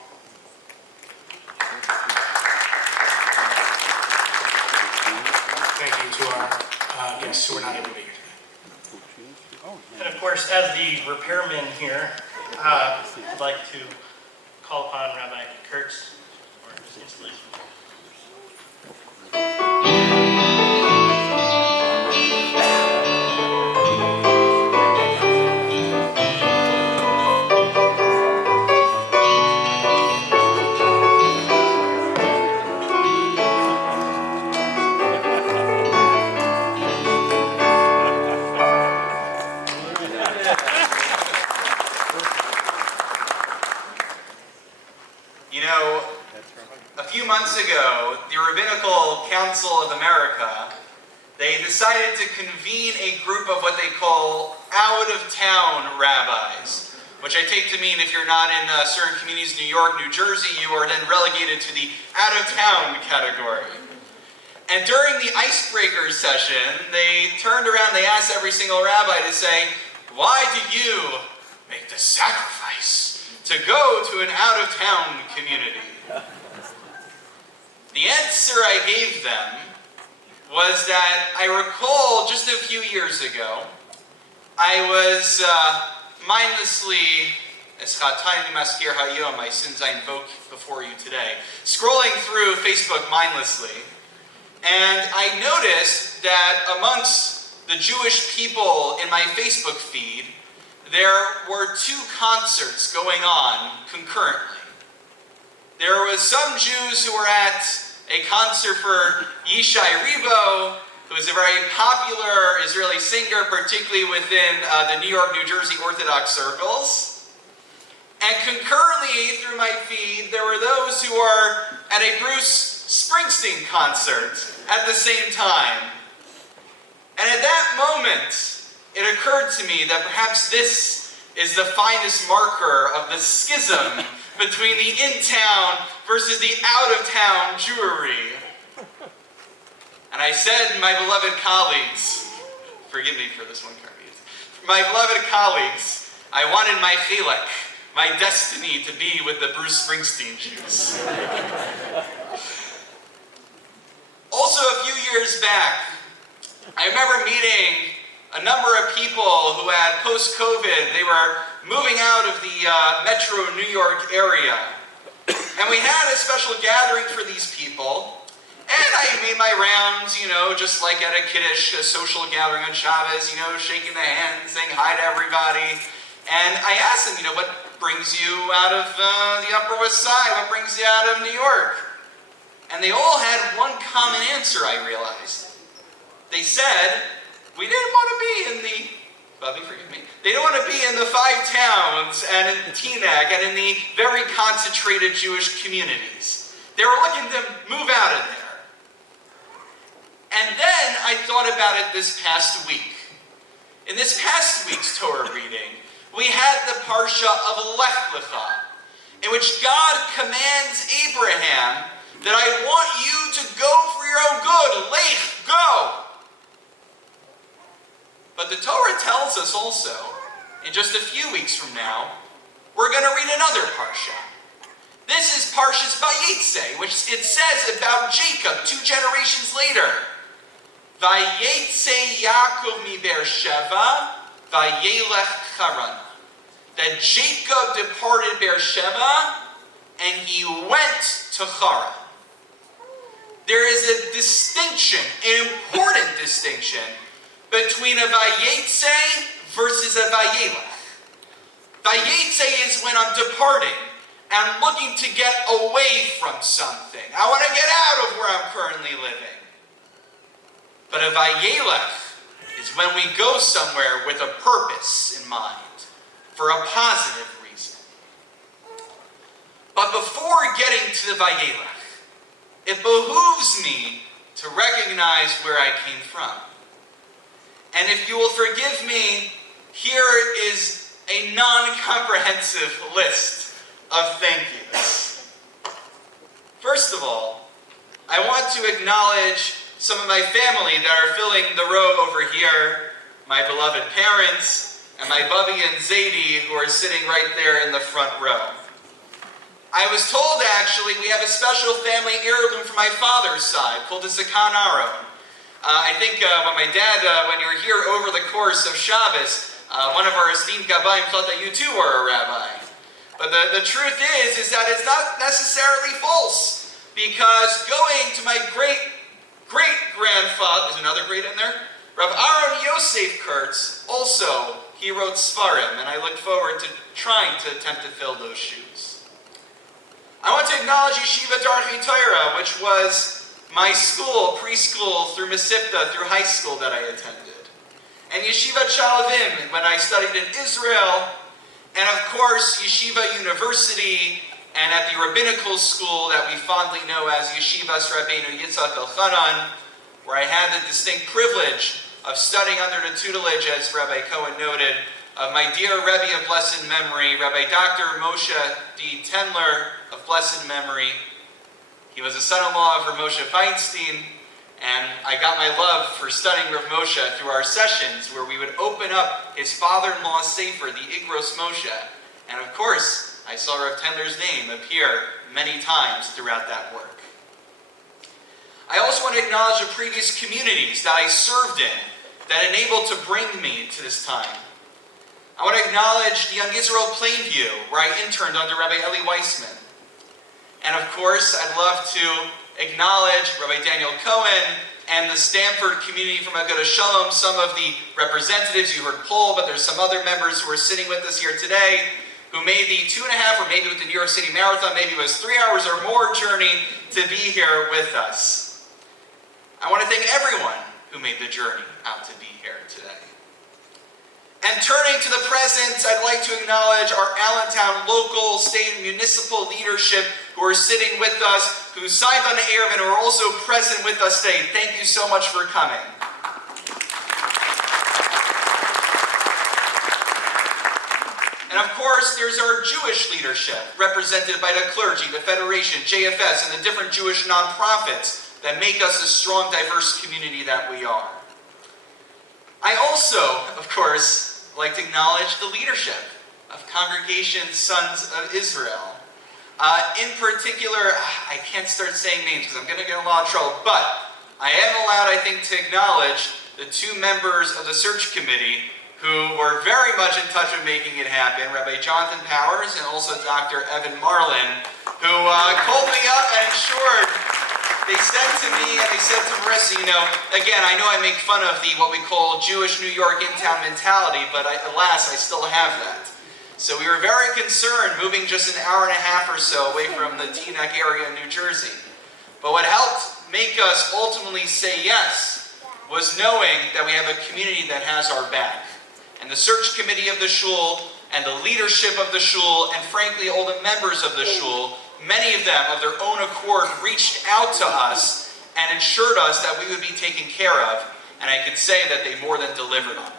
Thank you to our guests who are not able to be here today. And of course, as the repairman here, I'd like to call upon Rabbi Kurtz for his installation. You know, a few months ago, the Rabbinical Council of America, they decided to convene a group of what they call out-of-town rabbis, which I take to mean if you're not in certain communities, New York, New Jersey, you are then relegated to the out-of-town category. And during the icebreaker session, they turned around, they asked every single rabbi to say, why do you make the sacrifice to go to an out-of-town community? The answer I gave them was that I recall just a few years ago, I was mindlessly, my sins I invoke before you today, scrolling through Facebook mindlessly, and I noticed that amongst the Jewish people in my Facebook feed, there were two concerts going on concurrently. There was some Jews who were at a concert for Yishai Ribo, who is a very popular Israeli singer, particularly within the New York, New Jersey Orthodox circles. And concurrently through my feed, there were those who are at a Bruce Springsteen concert at the same time. And at that moment, it occurred to me that perhaps this is the finest marker of the schism between the in-town versus the out-of-town Jewry. And I said, my beloved colleagues, forgive me for this one, Carmies, my beloved colleagues, I wanted my chilek, my destiny, to be with the Bruce Springsteen Jews. Also, a few years back, I remember meeting a number of people who had post-COVID, they were moving out of the metro New York area. And we had a special gathering for these people. And I made my rounds, you know, just like at a Kiddush, a social gathering on Shabbos, you know, shaking the hand, saying hi to everybody. And I asked them, you know, what brings you out of the Upper West Side? What brings you out of New York? And they all had one common answer, I realized. They said, we didn't want to be in the, Bobby, forgive me, they didn't want to be in the 5 towns and in Teaneck and in the very concentrated Jewish communities. They were looking to move out of there. And then I thought about it this past week. In this past week's Torah reading, we had the Parsha of Lech Lecha, in which God commands Abraham that I want you to go for your own good. Lech, go! But the Torah tells us also, in just a few weeks from now, we're going to read another Parsha. This is Parshas Vayetze, which it says about Jacob 2 generations later. Vayetze Yaakov mi Beersheva, Vayelech Charan. That Jacob departed Beersheva, and he went to Charan. There is a distinction, an important distinction, between a Vayetze versus a Vayelech. Vayetze is when I'm departing and I'm looking to get away from something. I want to get out of where I'm currently living. But a Vayelech is when we go somewhere with a purpose in mind, for a positive reason. But before getting to the Vayelech, it behooves me to recognize where I came from. And if you will forgive me, here is a non-comprehensive list of thank yous. First of all, I want to acknowledge some of my family that are filling the row over here, my beloved parents, and my Bubby and Zadie, who are sitting right there in the front row. I was told, actually, we have a special family heirloom from my father's side, called the Sechiras Reshus. I think when my dad, when you were here over the course of Shabbos, one of our esteemed Gabbaim thought that you too were a rabbi. But the truth is that it's not necessarily false, because going to my great-grandfather, is another great in there? Rav Aaron Yosef Kurtz, also, he wrote Sfarim, and I look forward to trying to attempt to fill those shoes. I want to acknowledge Yeshiva Darchei Torah, which was my school, preschool, through Mesivta, through high school that I attended. And Yeshiva Chalavim, when I studied in Israel, and of course, Yeshiva University, and at the rabbinical school that we fondly know as Yeshivas Rabbeinu Yitzhak Elchanan, where I had the distinct privilege of studying under the tutelage, as Rabbi Cohen noted, of my dear Rebbe of blessed memory, Rabbi Dr. Moshe D. Tendler of blessed memory. He was a son-in-law of Rav Moshe Feinstein, and I got my love for studying Rav Moshe through our sessions, where we would open up his father-in-law's sefer, the Igros Moshe, and of course, I saw Rav Tendler's name appear many times throughout that work. I also want to acknowledge the previous communities that I served in that enabled to bring me to this time. I want to acknowledge the Young Israel Plainview, where I interned under Rabbi Eli Weissman. And of course, I'd love to acknowledge Rabbi Daniel Cohen and the Stanford community from Agudas Shalom, some of the representatives you heard poll, but there's some other members who are sitting with us here today who made the 2.5, or maybe with the New York City Marathon, maybe it was 3 hours or more journey to be here with us. I want to thank everyone who made the journey out to be here today. And turning to the present, I'd like to acknowledge our Allentown local, state, and municipal leadership who are sitting with us, who signed on the Eruv and who are also present with us today. Thank you so much for coming. And of course, there's our Jewish leadership, represented by the clergy, the Federation, JFS, and the different Jewish nonprofits that make us the strong, diverse community that we are. I also, of course, like to acknowledge the leadership of Congregation Sons of Israel. In particular, I can't start saying names because I'm going to get in a lot of trouble, but I am allowed, I think, to acknowledge the 2 members of the search committee who were very much in touch with making it happen, Rabbi Jonathan Powers and also Dr. Evan Marlin, who called me up and ensured. They said to me, and they said to Marissa, again, I know I make fun of the what we call Jewish New York in-town mentality, but alas, I still have that. So we were very concerned moving just an hour and a half or so away from the Teaneck area in New Jersey. But what helped make us ultimately say yes was knowing that we have a community that has our back. And the search committee of the shul, and the leadership of the shul, and frankly all the members of the shul, many of them, of their own accord, reached out to us and ensured us that we would be taken care of, and I can say that they more than delivered on that.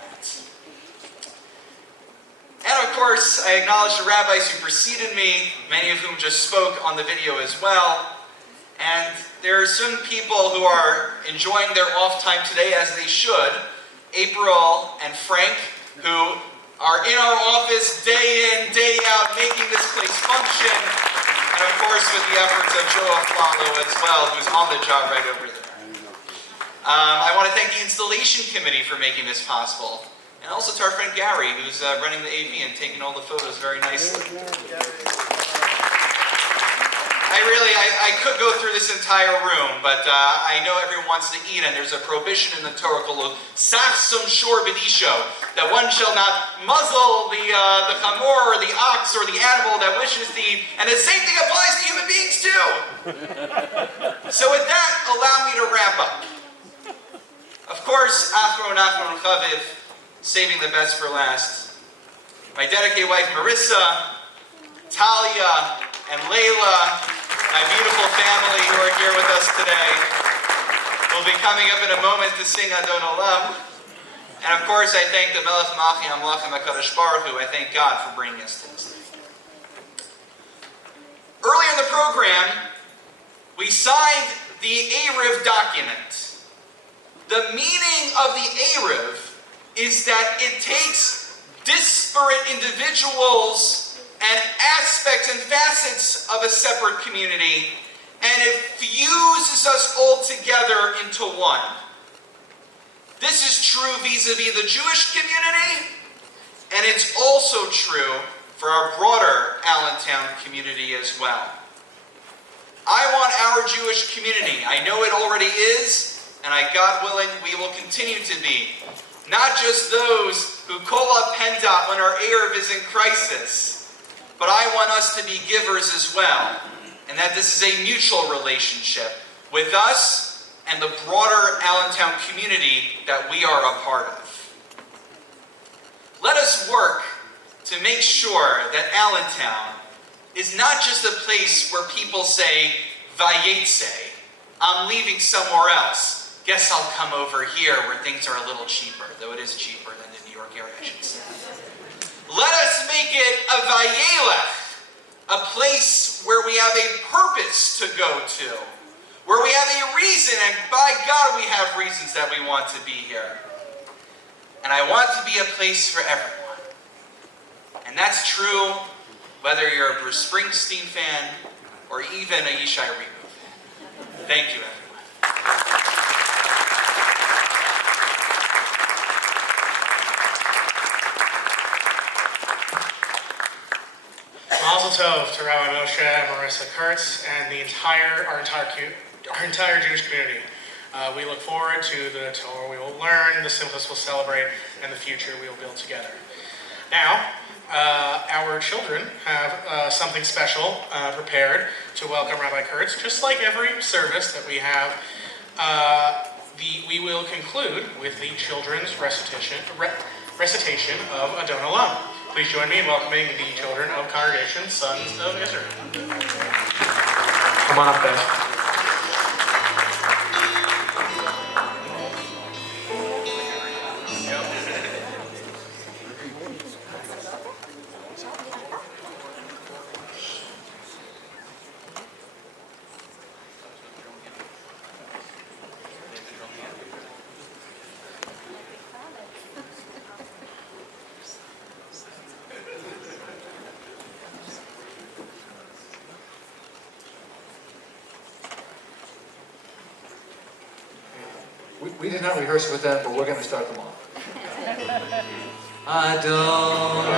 And of course, I acknowledge the rabbis who preceded me, many of whom just spoke on the video as well, and there are some people who are enjoying their off time today, as they should, April and Frank, who are in our office day in, day out, making this place function. And of course, with the efforts of Joe Aflalo as well, who's on the job right over there. I want to thank the installation committee for making this possible. And also to our friend Gary, who's running the AV and taking all the photos very nicely. I could go through this entire room, but I know everyone wants to eat, and there's a prohibition in the Torah called Sachsum Shor B'Isho, that one shall not muzzle the chamor or the ox or the animal that wishes to eat, and the same thing applies to human beings too. So with that, allow me to wrap up. Of course, Achron Chaviv, saving the best for last. My dedicated wife Marissa, Talia, and Layla, my beautiful family who are here with us today, will be coming up in a moment to sing Adon Olam. And of course, I thank the Melech Malchi HaMelachim HaKadosh Baruch Hu. I thank God for bringing us to this day. Earlier in the program, we signed the eruv document. The meaning of the eruv is that it takes disparate individuals and aspects and facets of a separate community, and it fuses us all together into one. This is true vis-a-vis the Jewish community, and it's also true for our broader Allentown community as well. I want our Jewish community, I know it already is, and God willing, we will continue to be, not just those who kol pendat when our eruv is in crisis, but I want us to be givers as well, and that this is a mutual relationship with us and the broader Allentown community that we are a part of. Let us work to make sure that Allentown is not just a place where people say, Vayetze, I'm leaving somewhere else. Guess I'll come over here where things are a little cheaper, though it is cheaper than the New York area, I should say. Let us make it a Vayelech, a place where we have a purpose to go to, where we have a reason, and by God we have reasons that we want to be here. And I want to be a place for everyone. And that's true whether you're a Bruce Springsteen fan or even a Yishai Ribu fan. Thank you, everyone. Mazel tov to Rabbi Moshe and Marissa Kurtz and our entire Jewish community. We look forward to the Torah we will learn, the Simchas we'll celebrate, and the future we will build together. Now, our children have something special prepared to welcome Rabbi Kurtz. Just like every service that we have, we will conclude with the children's recitation of Adon Olam. Please join me in welcoming the children of Congregation Sons of Israel. Come on up, guys. We did not rehearse with them, but we're going to start them off. Adon.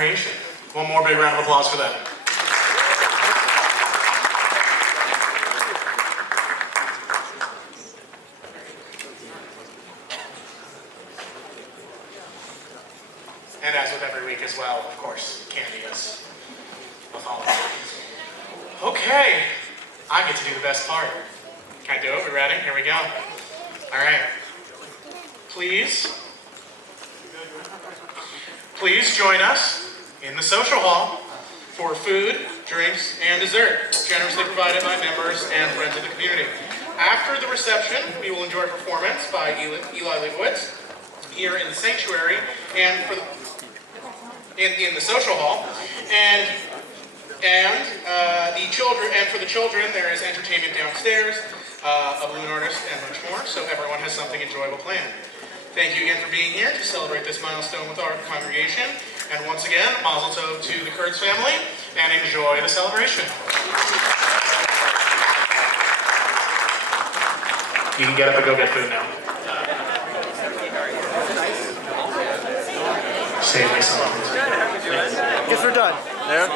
congregation. One more big round of applause for them. And as with every week as well, of course, candy is a follow-up. Okay, I get to do the best part. Can I do it? We ready? Here we go. All right. Please join us in the social hall for food, drinks, and dessert, generously provided by members and friends of the community. After the reception, we will enjoy a performance by Eli Leibowitz here in the sanctuary and in the social hall, and for the children there is entertainment downstairs, a balloon artist, and much more. So everyone has something enjoyable planned. Thank you again for being here to celebrate this milestone with our congregation. And once again, mazel tov to the Kurtz family, and enjoy the celebration. You can get up and go get food now. Save me some. Guess we're done. There.